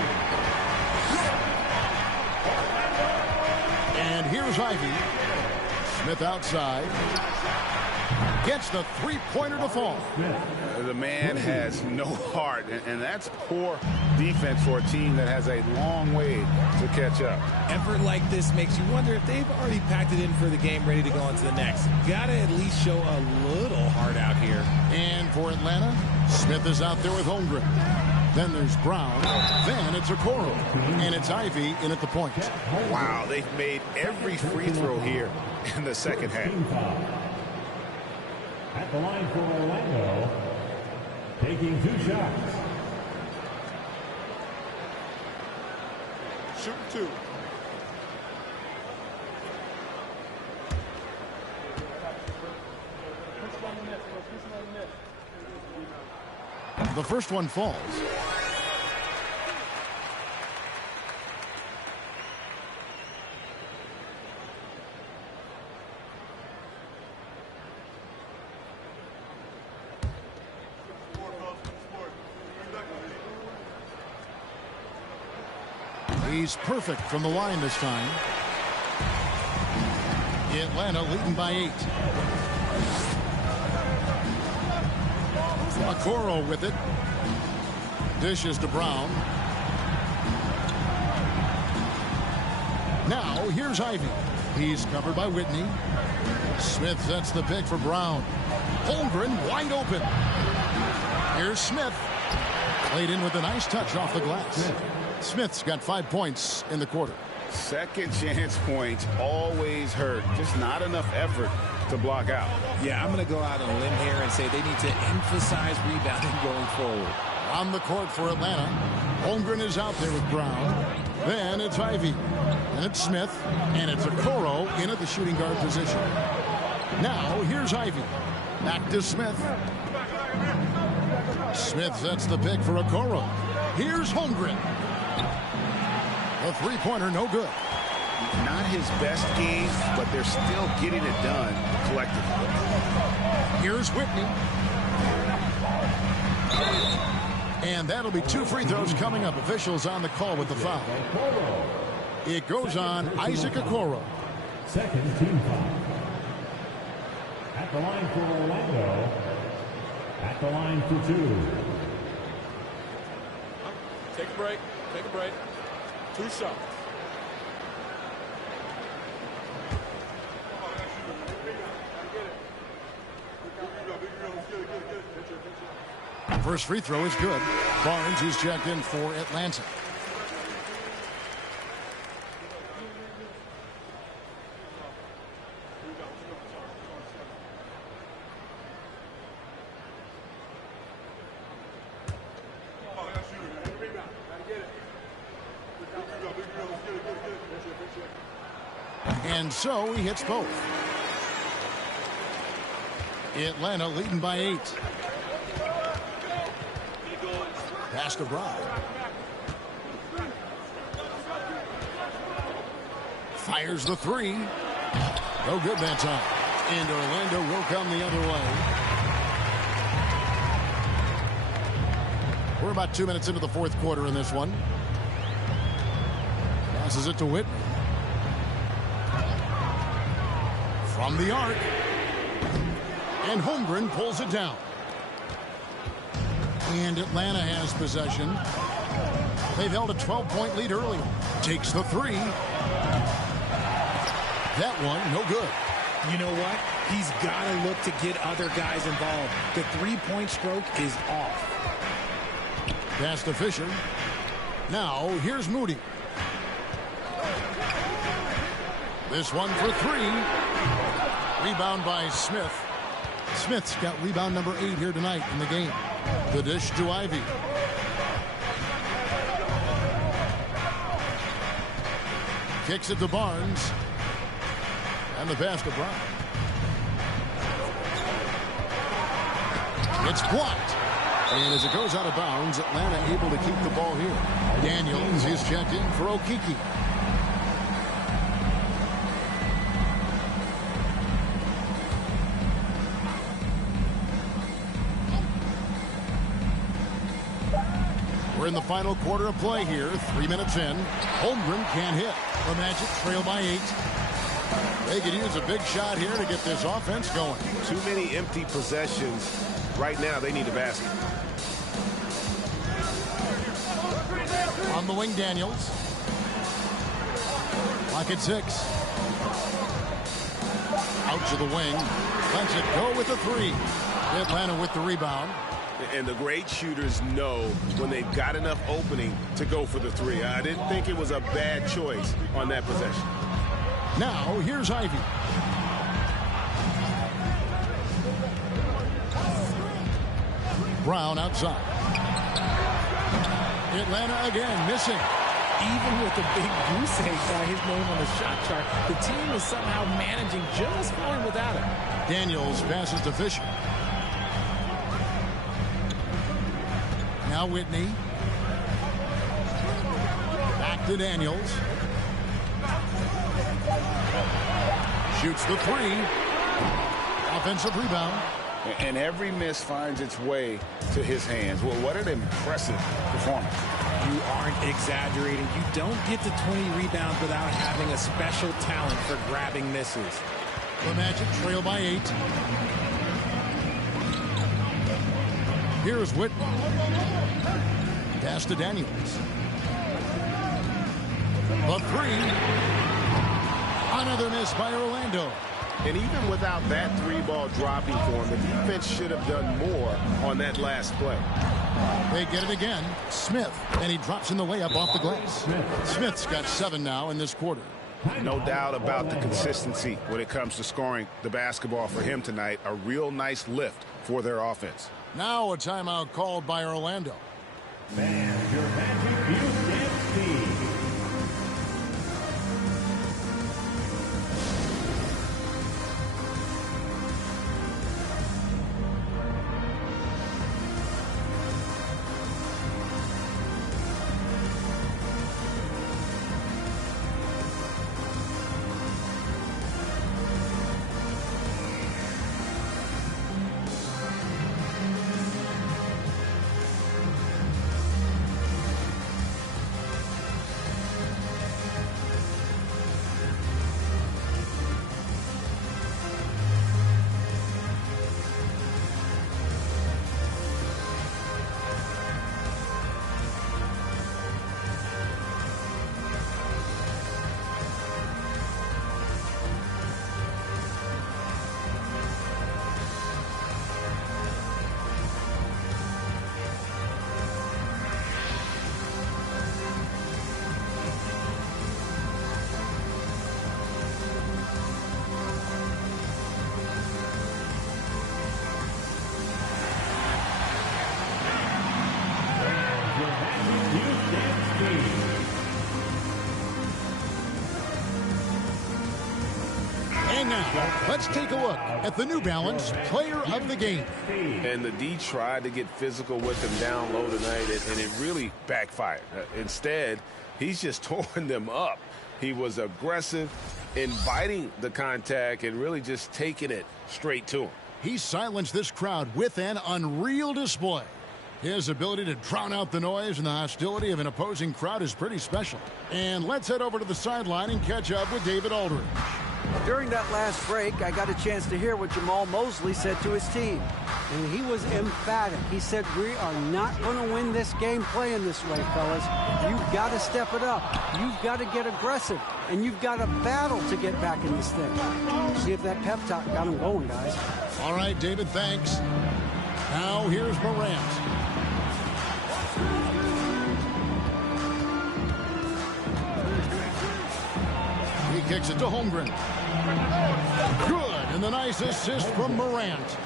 And here's Ivy. Smith outside. Gets the three-pointer to fall. The man has no heart, and that's poor defense for a team that has a long way to catch up. Effort like this makes you wonder if they've already packed it in for the game, ready to go on to the next. Gotta at least show a little heart out here. And for Atlanta, Smith is out there with Holmgren. Then there's Brown. Then it's Okoro. And it's Ivy in at the point. Wow, they've made every free throw here in the second half. At the line for Orlando, taking 2 shots. Shoot 2. The first one falls. He's perfect from the line this time. Atlanta leading by 8. Okoro with it. Dishes to Brown. Now here's Ivy. He's covered by Whitney. Smith sets the pick for Brown. Holmgren wide open. Here's Smith. Played in with a nice touch off the glass. Smith's got 5 points in the quarter. Second chance points always hurt. Just not enough effort to block out. Yeah, I'm going to go out on a limb here and say they need to emphasize rebounding going forward. On the court for Atlanta. Holmgren is out there with Brown. Then it's Ivy. And it's Smith. And it's Okoro in at the shooting guard position. Now here's Ivy. Back to Smith. Smith sets the pick for Okoro. Here's Holmgren. The three-pointer no good. Not his best game, but they're still getting it done collectively. Here's Whitney. And that'll be 2 free throws coming up. Officials on the call with the foul. It goes on Isaac Okoro. Second team foul. At the line for Orlando. At the line for 2. Take a break. Take a break. 2 shots. First free throw is good. Barnes is checked in for Atlanta. And so he hits both. Atlanta leading by 8. Pass to Brown. Fires the 3. No good that time. And Orlando will come the other way. We're about 2 minutes into the fourth quarter in this one. Passes it to Whitney. From the arc. And Holmgren pulls it down. And Atlanta has possession. They've held a 12-point lead earlier. Takes the 3. That one, no good. You know what? He's got to look to get other guys involved. The three-point stroke is off. Pass to Fisher. Now, here's Moody. This one for 3. Rebound by Smith. Smith's got rebound number 8 here tonight in the game. The dish to Ivy. Kicks it to Barnes. And the pass to Brown. It's blocked. And as it goes out of bounds, Atlanta able to keep the ball here. Daniels is checked in for Okiki. We're in the final quarter of play here. 3 minutes in. Holmgren can't hit. The Magic trail by 8. They could use a big shot here to get this offense going. Too many empty possessions. Right now, they need a basket. On the wing, Daniels. Clock at 6. Out to the wing. Lets it go with the 3. Atlanta with the rebound. And the great shooters know when they've got enough opening to go for the 3. I didn't think it was a bad choice on that possession. Now, here's Ivy. Brown outside. Atlanta again missing. Even with the big goose egg by his name on the shot chart, the team is somehow managing just fine without him. Daniels passes to Fisher. Now Whitney. Back to Daniels. Shoots the 3. Offensive rebound. And every miss finds its way to his hands. Well, what an impressive performance. You aren't exaggerating. You don't get to 20 rebounds without having a special talent for grabbing misses. The Magic trail by 8. Here's Whitney. Pass to Daniels. The 3. Another miss by Orlando. And even without that 3-ball dropping for him, the defense should have done more on that last play. They get it again. Smith. And he drops in the layup off the glass. Smith's got 7 now in this quarter. No doubt about the consistency when it comes to scoring the basketball for him tonight. A real nice lift for their offense. Now a timeout called by Orlando. And your Magic Youth Dance Team. Now, let's take a look at the New Balance Player of the Game. And the D tried to get physical with him down low tonight, and it really backfired. Instead, he's just torn them up. He was aggressive, inviting the contact, and really just taking it straight to him. He silenced this crowd with an unreal display. His ability to drown out the noise and the hostility of an opposing crowd is pretty special. And let's head over to the sideline and catch up with David Aldridge. During that last break, I got a chance to hear what Jamal Mosley said to his team. And he was emphatic. He said, we are not going to win this game playing this way, fellas. You've got to step it up. You've got to get aggressive. And you've got to battle to get back in this thing. See if that pep talk got him going, guys. All right, David, thanks. Now here's Morant. He kicks it to Holmgren. Good, and the nice assist from Morant.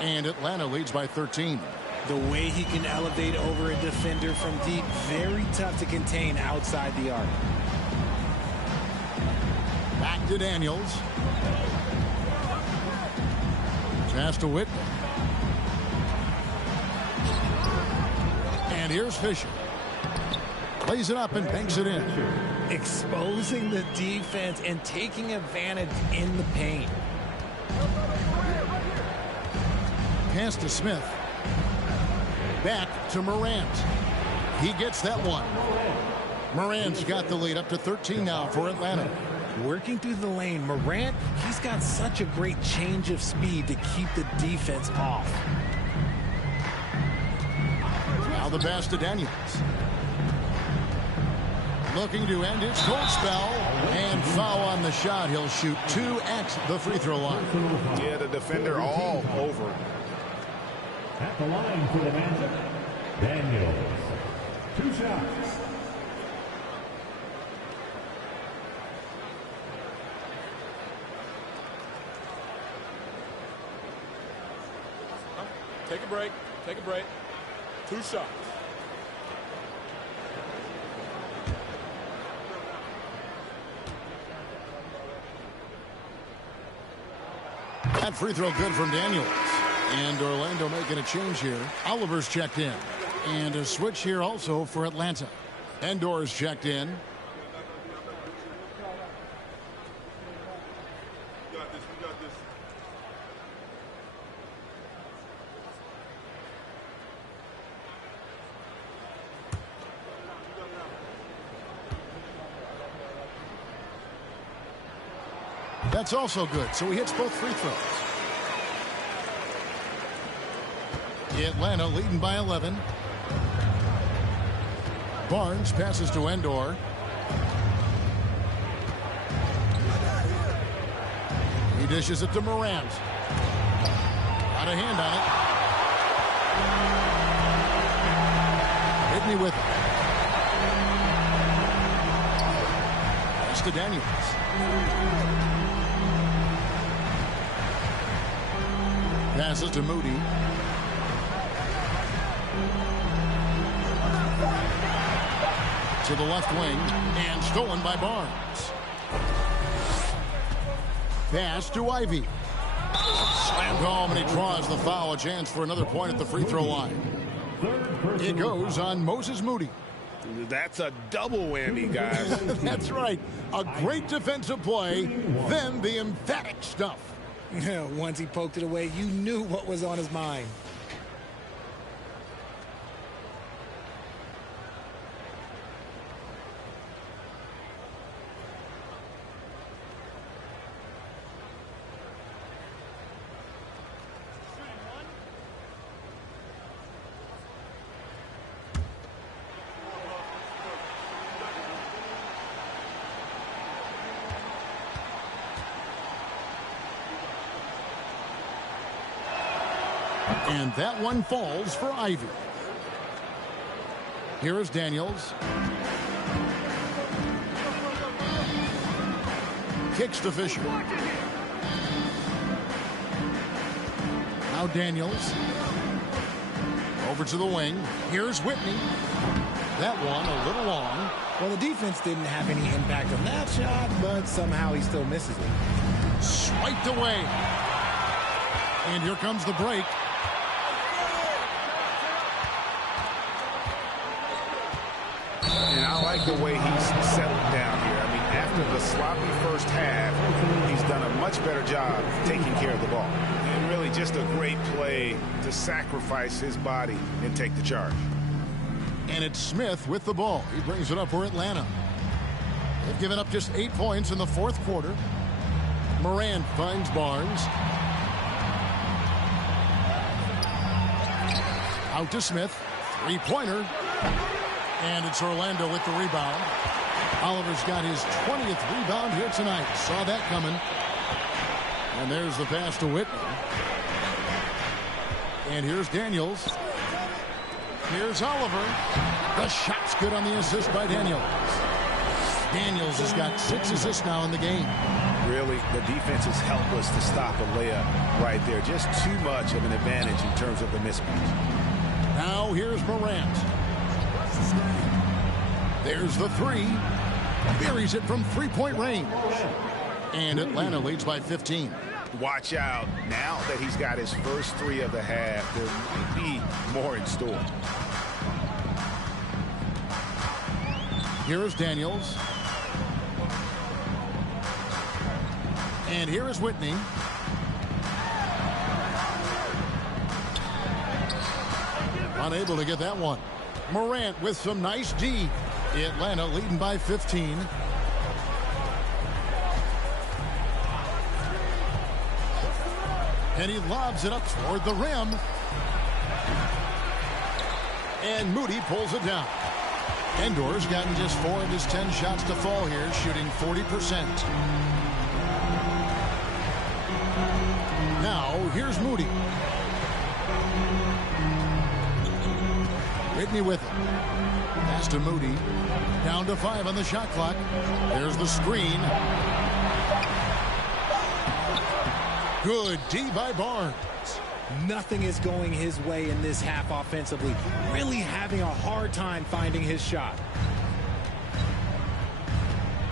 And Atlanta leads by 13. The way he can elevate over a defender from deep, very tough to contain outside the arc. Back to Daniels. Pass to Whitman. And here's Fisher. Plays it up and banks it in. Exposing the defense and taking advantage in the paint. Pass to Smith. Back to Morant. He gets that one. Morant's got the lead up to 13 now for Atlanta. Working through the lane, Morant, he's got such a great change of speed to keep the defense off. Now the pass to Daniels. Looking to end his cold spell. And foul on the shot. He'll shoot 2 at the free throw line. Yeah, the defender all over. At the line for the Magic, Daniels. 2 shots. Take a break. Take a break. 2 shots. That free throw good from Daniels. And Orlando making a change here. Oliver's checked in. And a switch here also for Atlanta. Endor's checked in. That's also good, so he hits both free throws. Atlanta leading by 11. Barnes passes to Endor. He dishes it to Morant. Got a hand on it. Hit me with it. Pass to Daniels. Passes to Moody. To the left wing and stolen by Barnes. Pass to Ivy. Slammed home and he draws the foul. A chance for another point at the free throw line. It goes on Moses Moody. That's a double whammy, guys. That's right. A great defensive play, then the emphatic stuff. Once he poked it away, you knew what was on his mind. And that one falls for Ivy. Here is Daniels. Kicks to Fisher. Now Daniels. Over to the wing. Here's Whitney. That one a little long. Well, the defense didn't have any impact on that shot, but somehow he still misses it. swiped away. And here comes the break. And I like the way he's settled down here. I mean, after the sloppy first half, he's done a much better job taking care of the ball. And really just a great play to sacrifice his body and take the charge. And it's Smith with the ball. He brings it up for Atlanta. They've given up just 8 points in the fourth quarter. Morant finds Barnes. Out to Smith. Three-pointer. And it's Orlando with the rebound. Oliver's got his 20th rebound here tonight. Saw that coming. And there's the pass to Whitney. And here's Daniels. Here's Oliver. The shot's good on the assist by Daniels. Daniels has got 6 assists now in the game. Really, the defense is helpless to stop a layup right there. Just too much of an advantage in terms of the mismatch. Now here's Morant. There's the three. Buries it from three-point range. And Atlanta leads by 15. Watch out. Now that he's got his first 3 of the half, there might be more in store. Here is Daniels. And here is Whitney. Unable to get that one. Morant with some nice D. Atlanta leading by 15. And he lobs it up toward the rim. And Moody pulls it down. Endor's gotten just 4 of his 10 shots to fall here, shooting 40%. Now, here's Moody. Whitney with it. Pass to Moody. Down to 5 on the shot clock. There's the screen. Good D by Barnes. Nothing is going his way in this half offensively. Really having a hard time finding his shot.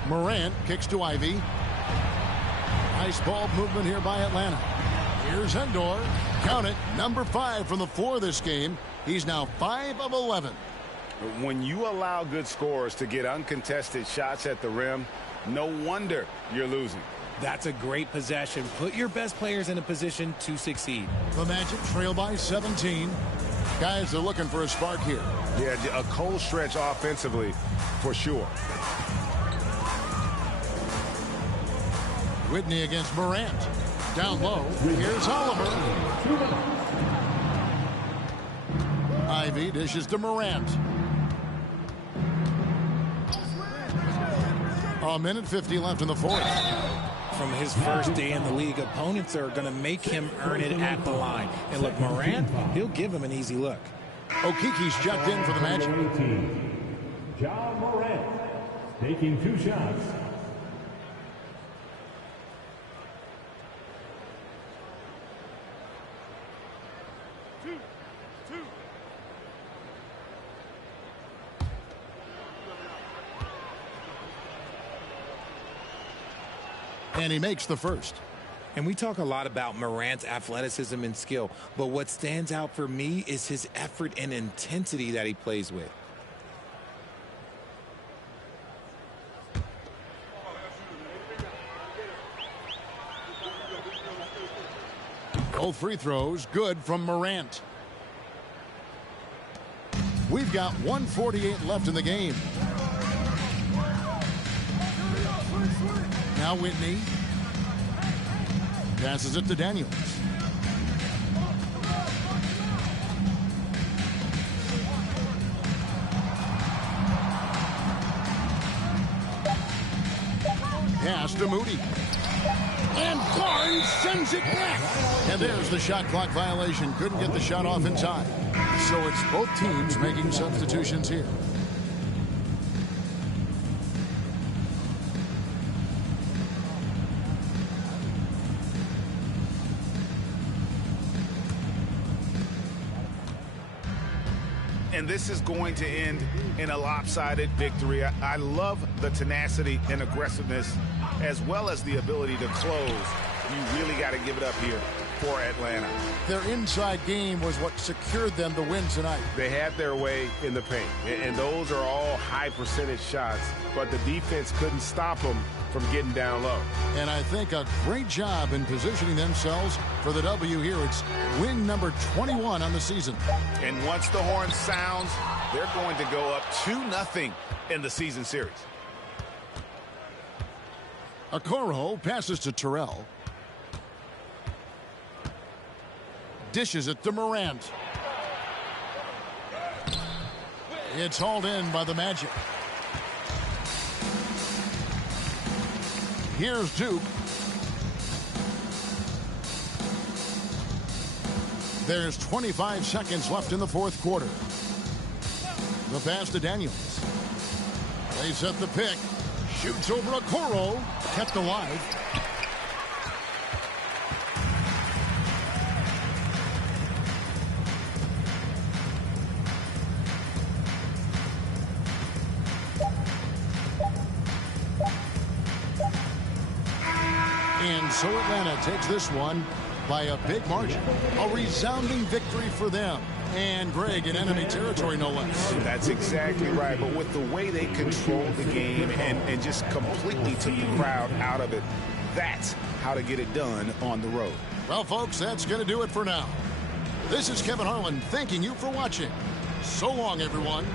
Morant kicks to Ivy. Nice ball movement here by Atlanta. Here's Endor. Count it. Number 5 from the floor this game. He's now 5 of 11. When you allow good scorers to get uncontested shots at the rim, no wonder you're losing. That's a great possession. Put your best players in a position to succeed. The Magic trail by 17. Guys are looking for a spark here. Yeah, a cold stretch offensively for sure. Whitney against Morant. Down low. Here's Oliver. Ivy dishes to Morant. A minute 50 left in the fourth. From his first day in the league, opponents are going to make him earn it at the line. And look, Morant, he'll give him an easy look. Okiki's checked in for the Magic. Ja Morant taking 2 shots. And he makes the first. And we talk a lot about Morant's athleticism and skill, but what stands out for me is his effort and intensity that he plays with. Both free throws good from Morant. We've got 1:48 left in the game. Now Whitney passes it to Daniels. Pass to Moody. And Barnes sends it back. And there's the shot clock violation. Couldn't get the shot off in time. So it's both teams making substitutions here. And this is going to end in a lopsided victory. I love the tenacity and aggressiveness as well as the ability to close You really got to give it up here for Atlanta. Their inside game was what secured them the win tonight. They had their way in the paint, and those are all high percentage shots, but the defense couldn't stop them from getting down low. And I think a great job in positioning themselves for the W here. It's win number 21 on the season. And once the horn sounds, they're going to go up 2-0 in the season series. Okoro passes to Terrell. Dishes it to Morant. It's hauled in by the Magic. Here's Duke. There's 25 seconds left in the fourth quarter. The pass to Daniels. They set the pick. Shoots over Okoro. Kept alive. And so Atlanta takes this one by a big margin. A resounding victory for them. And Greg, in enemy territory, no less. That's exactly right. But with the way they controlled the game and just completely took the crowd out of it, that's how to get it done on the road. Well, folks, that's going to do it for now. This is Kevin Harlan thanking you for watching. So long, everyone.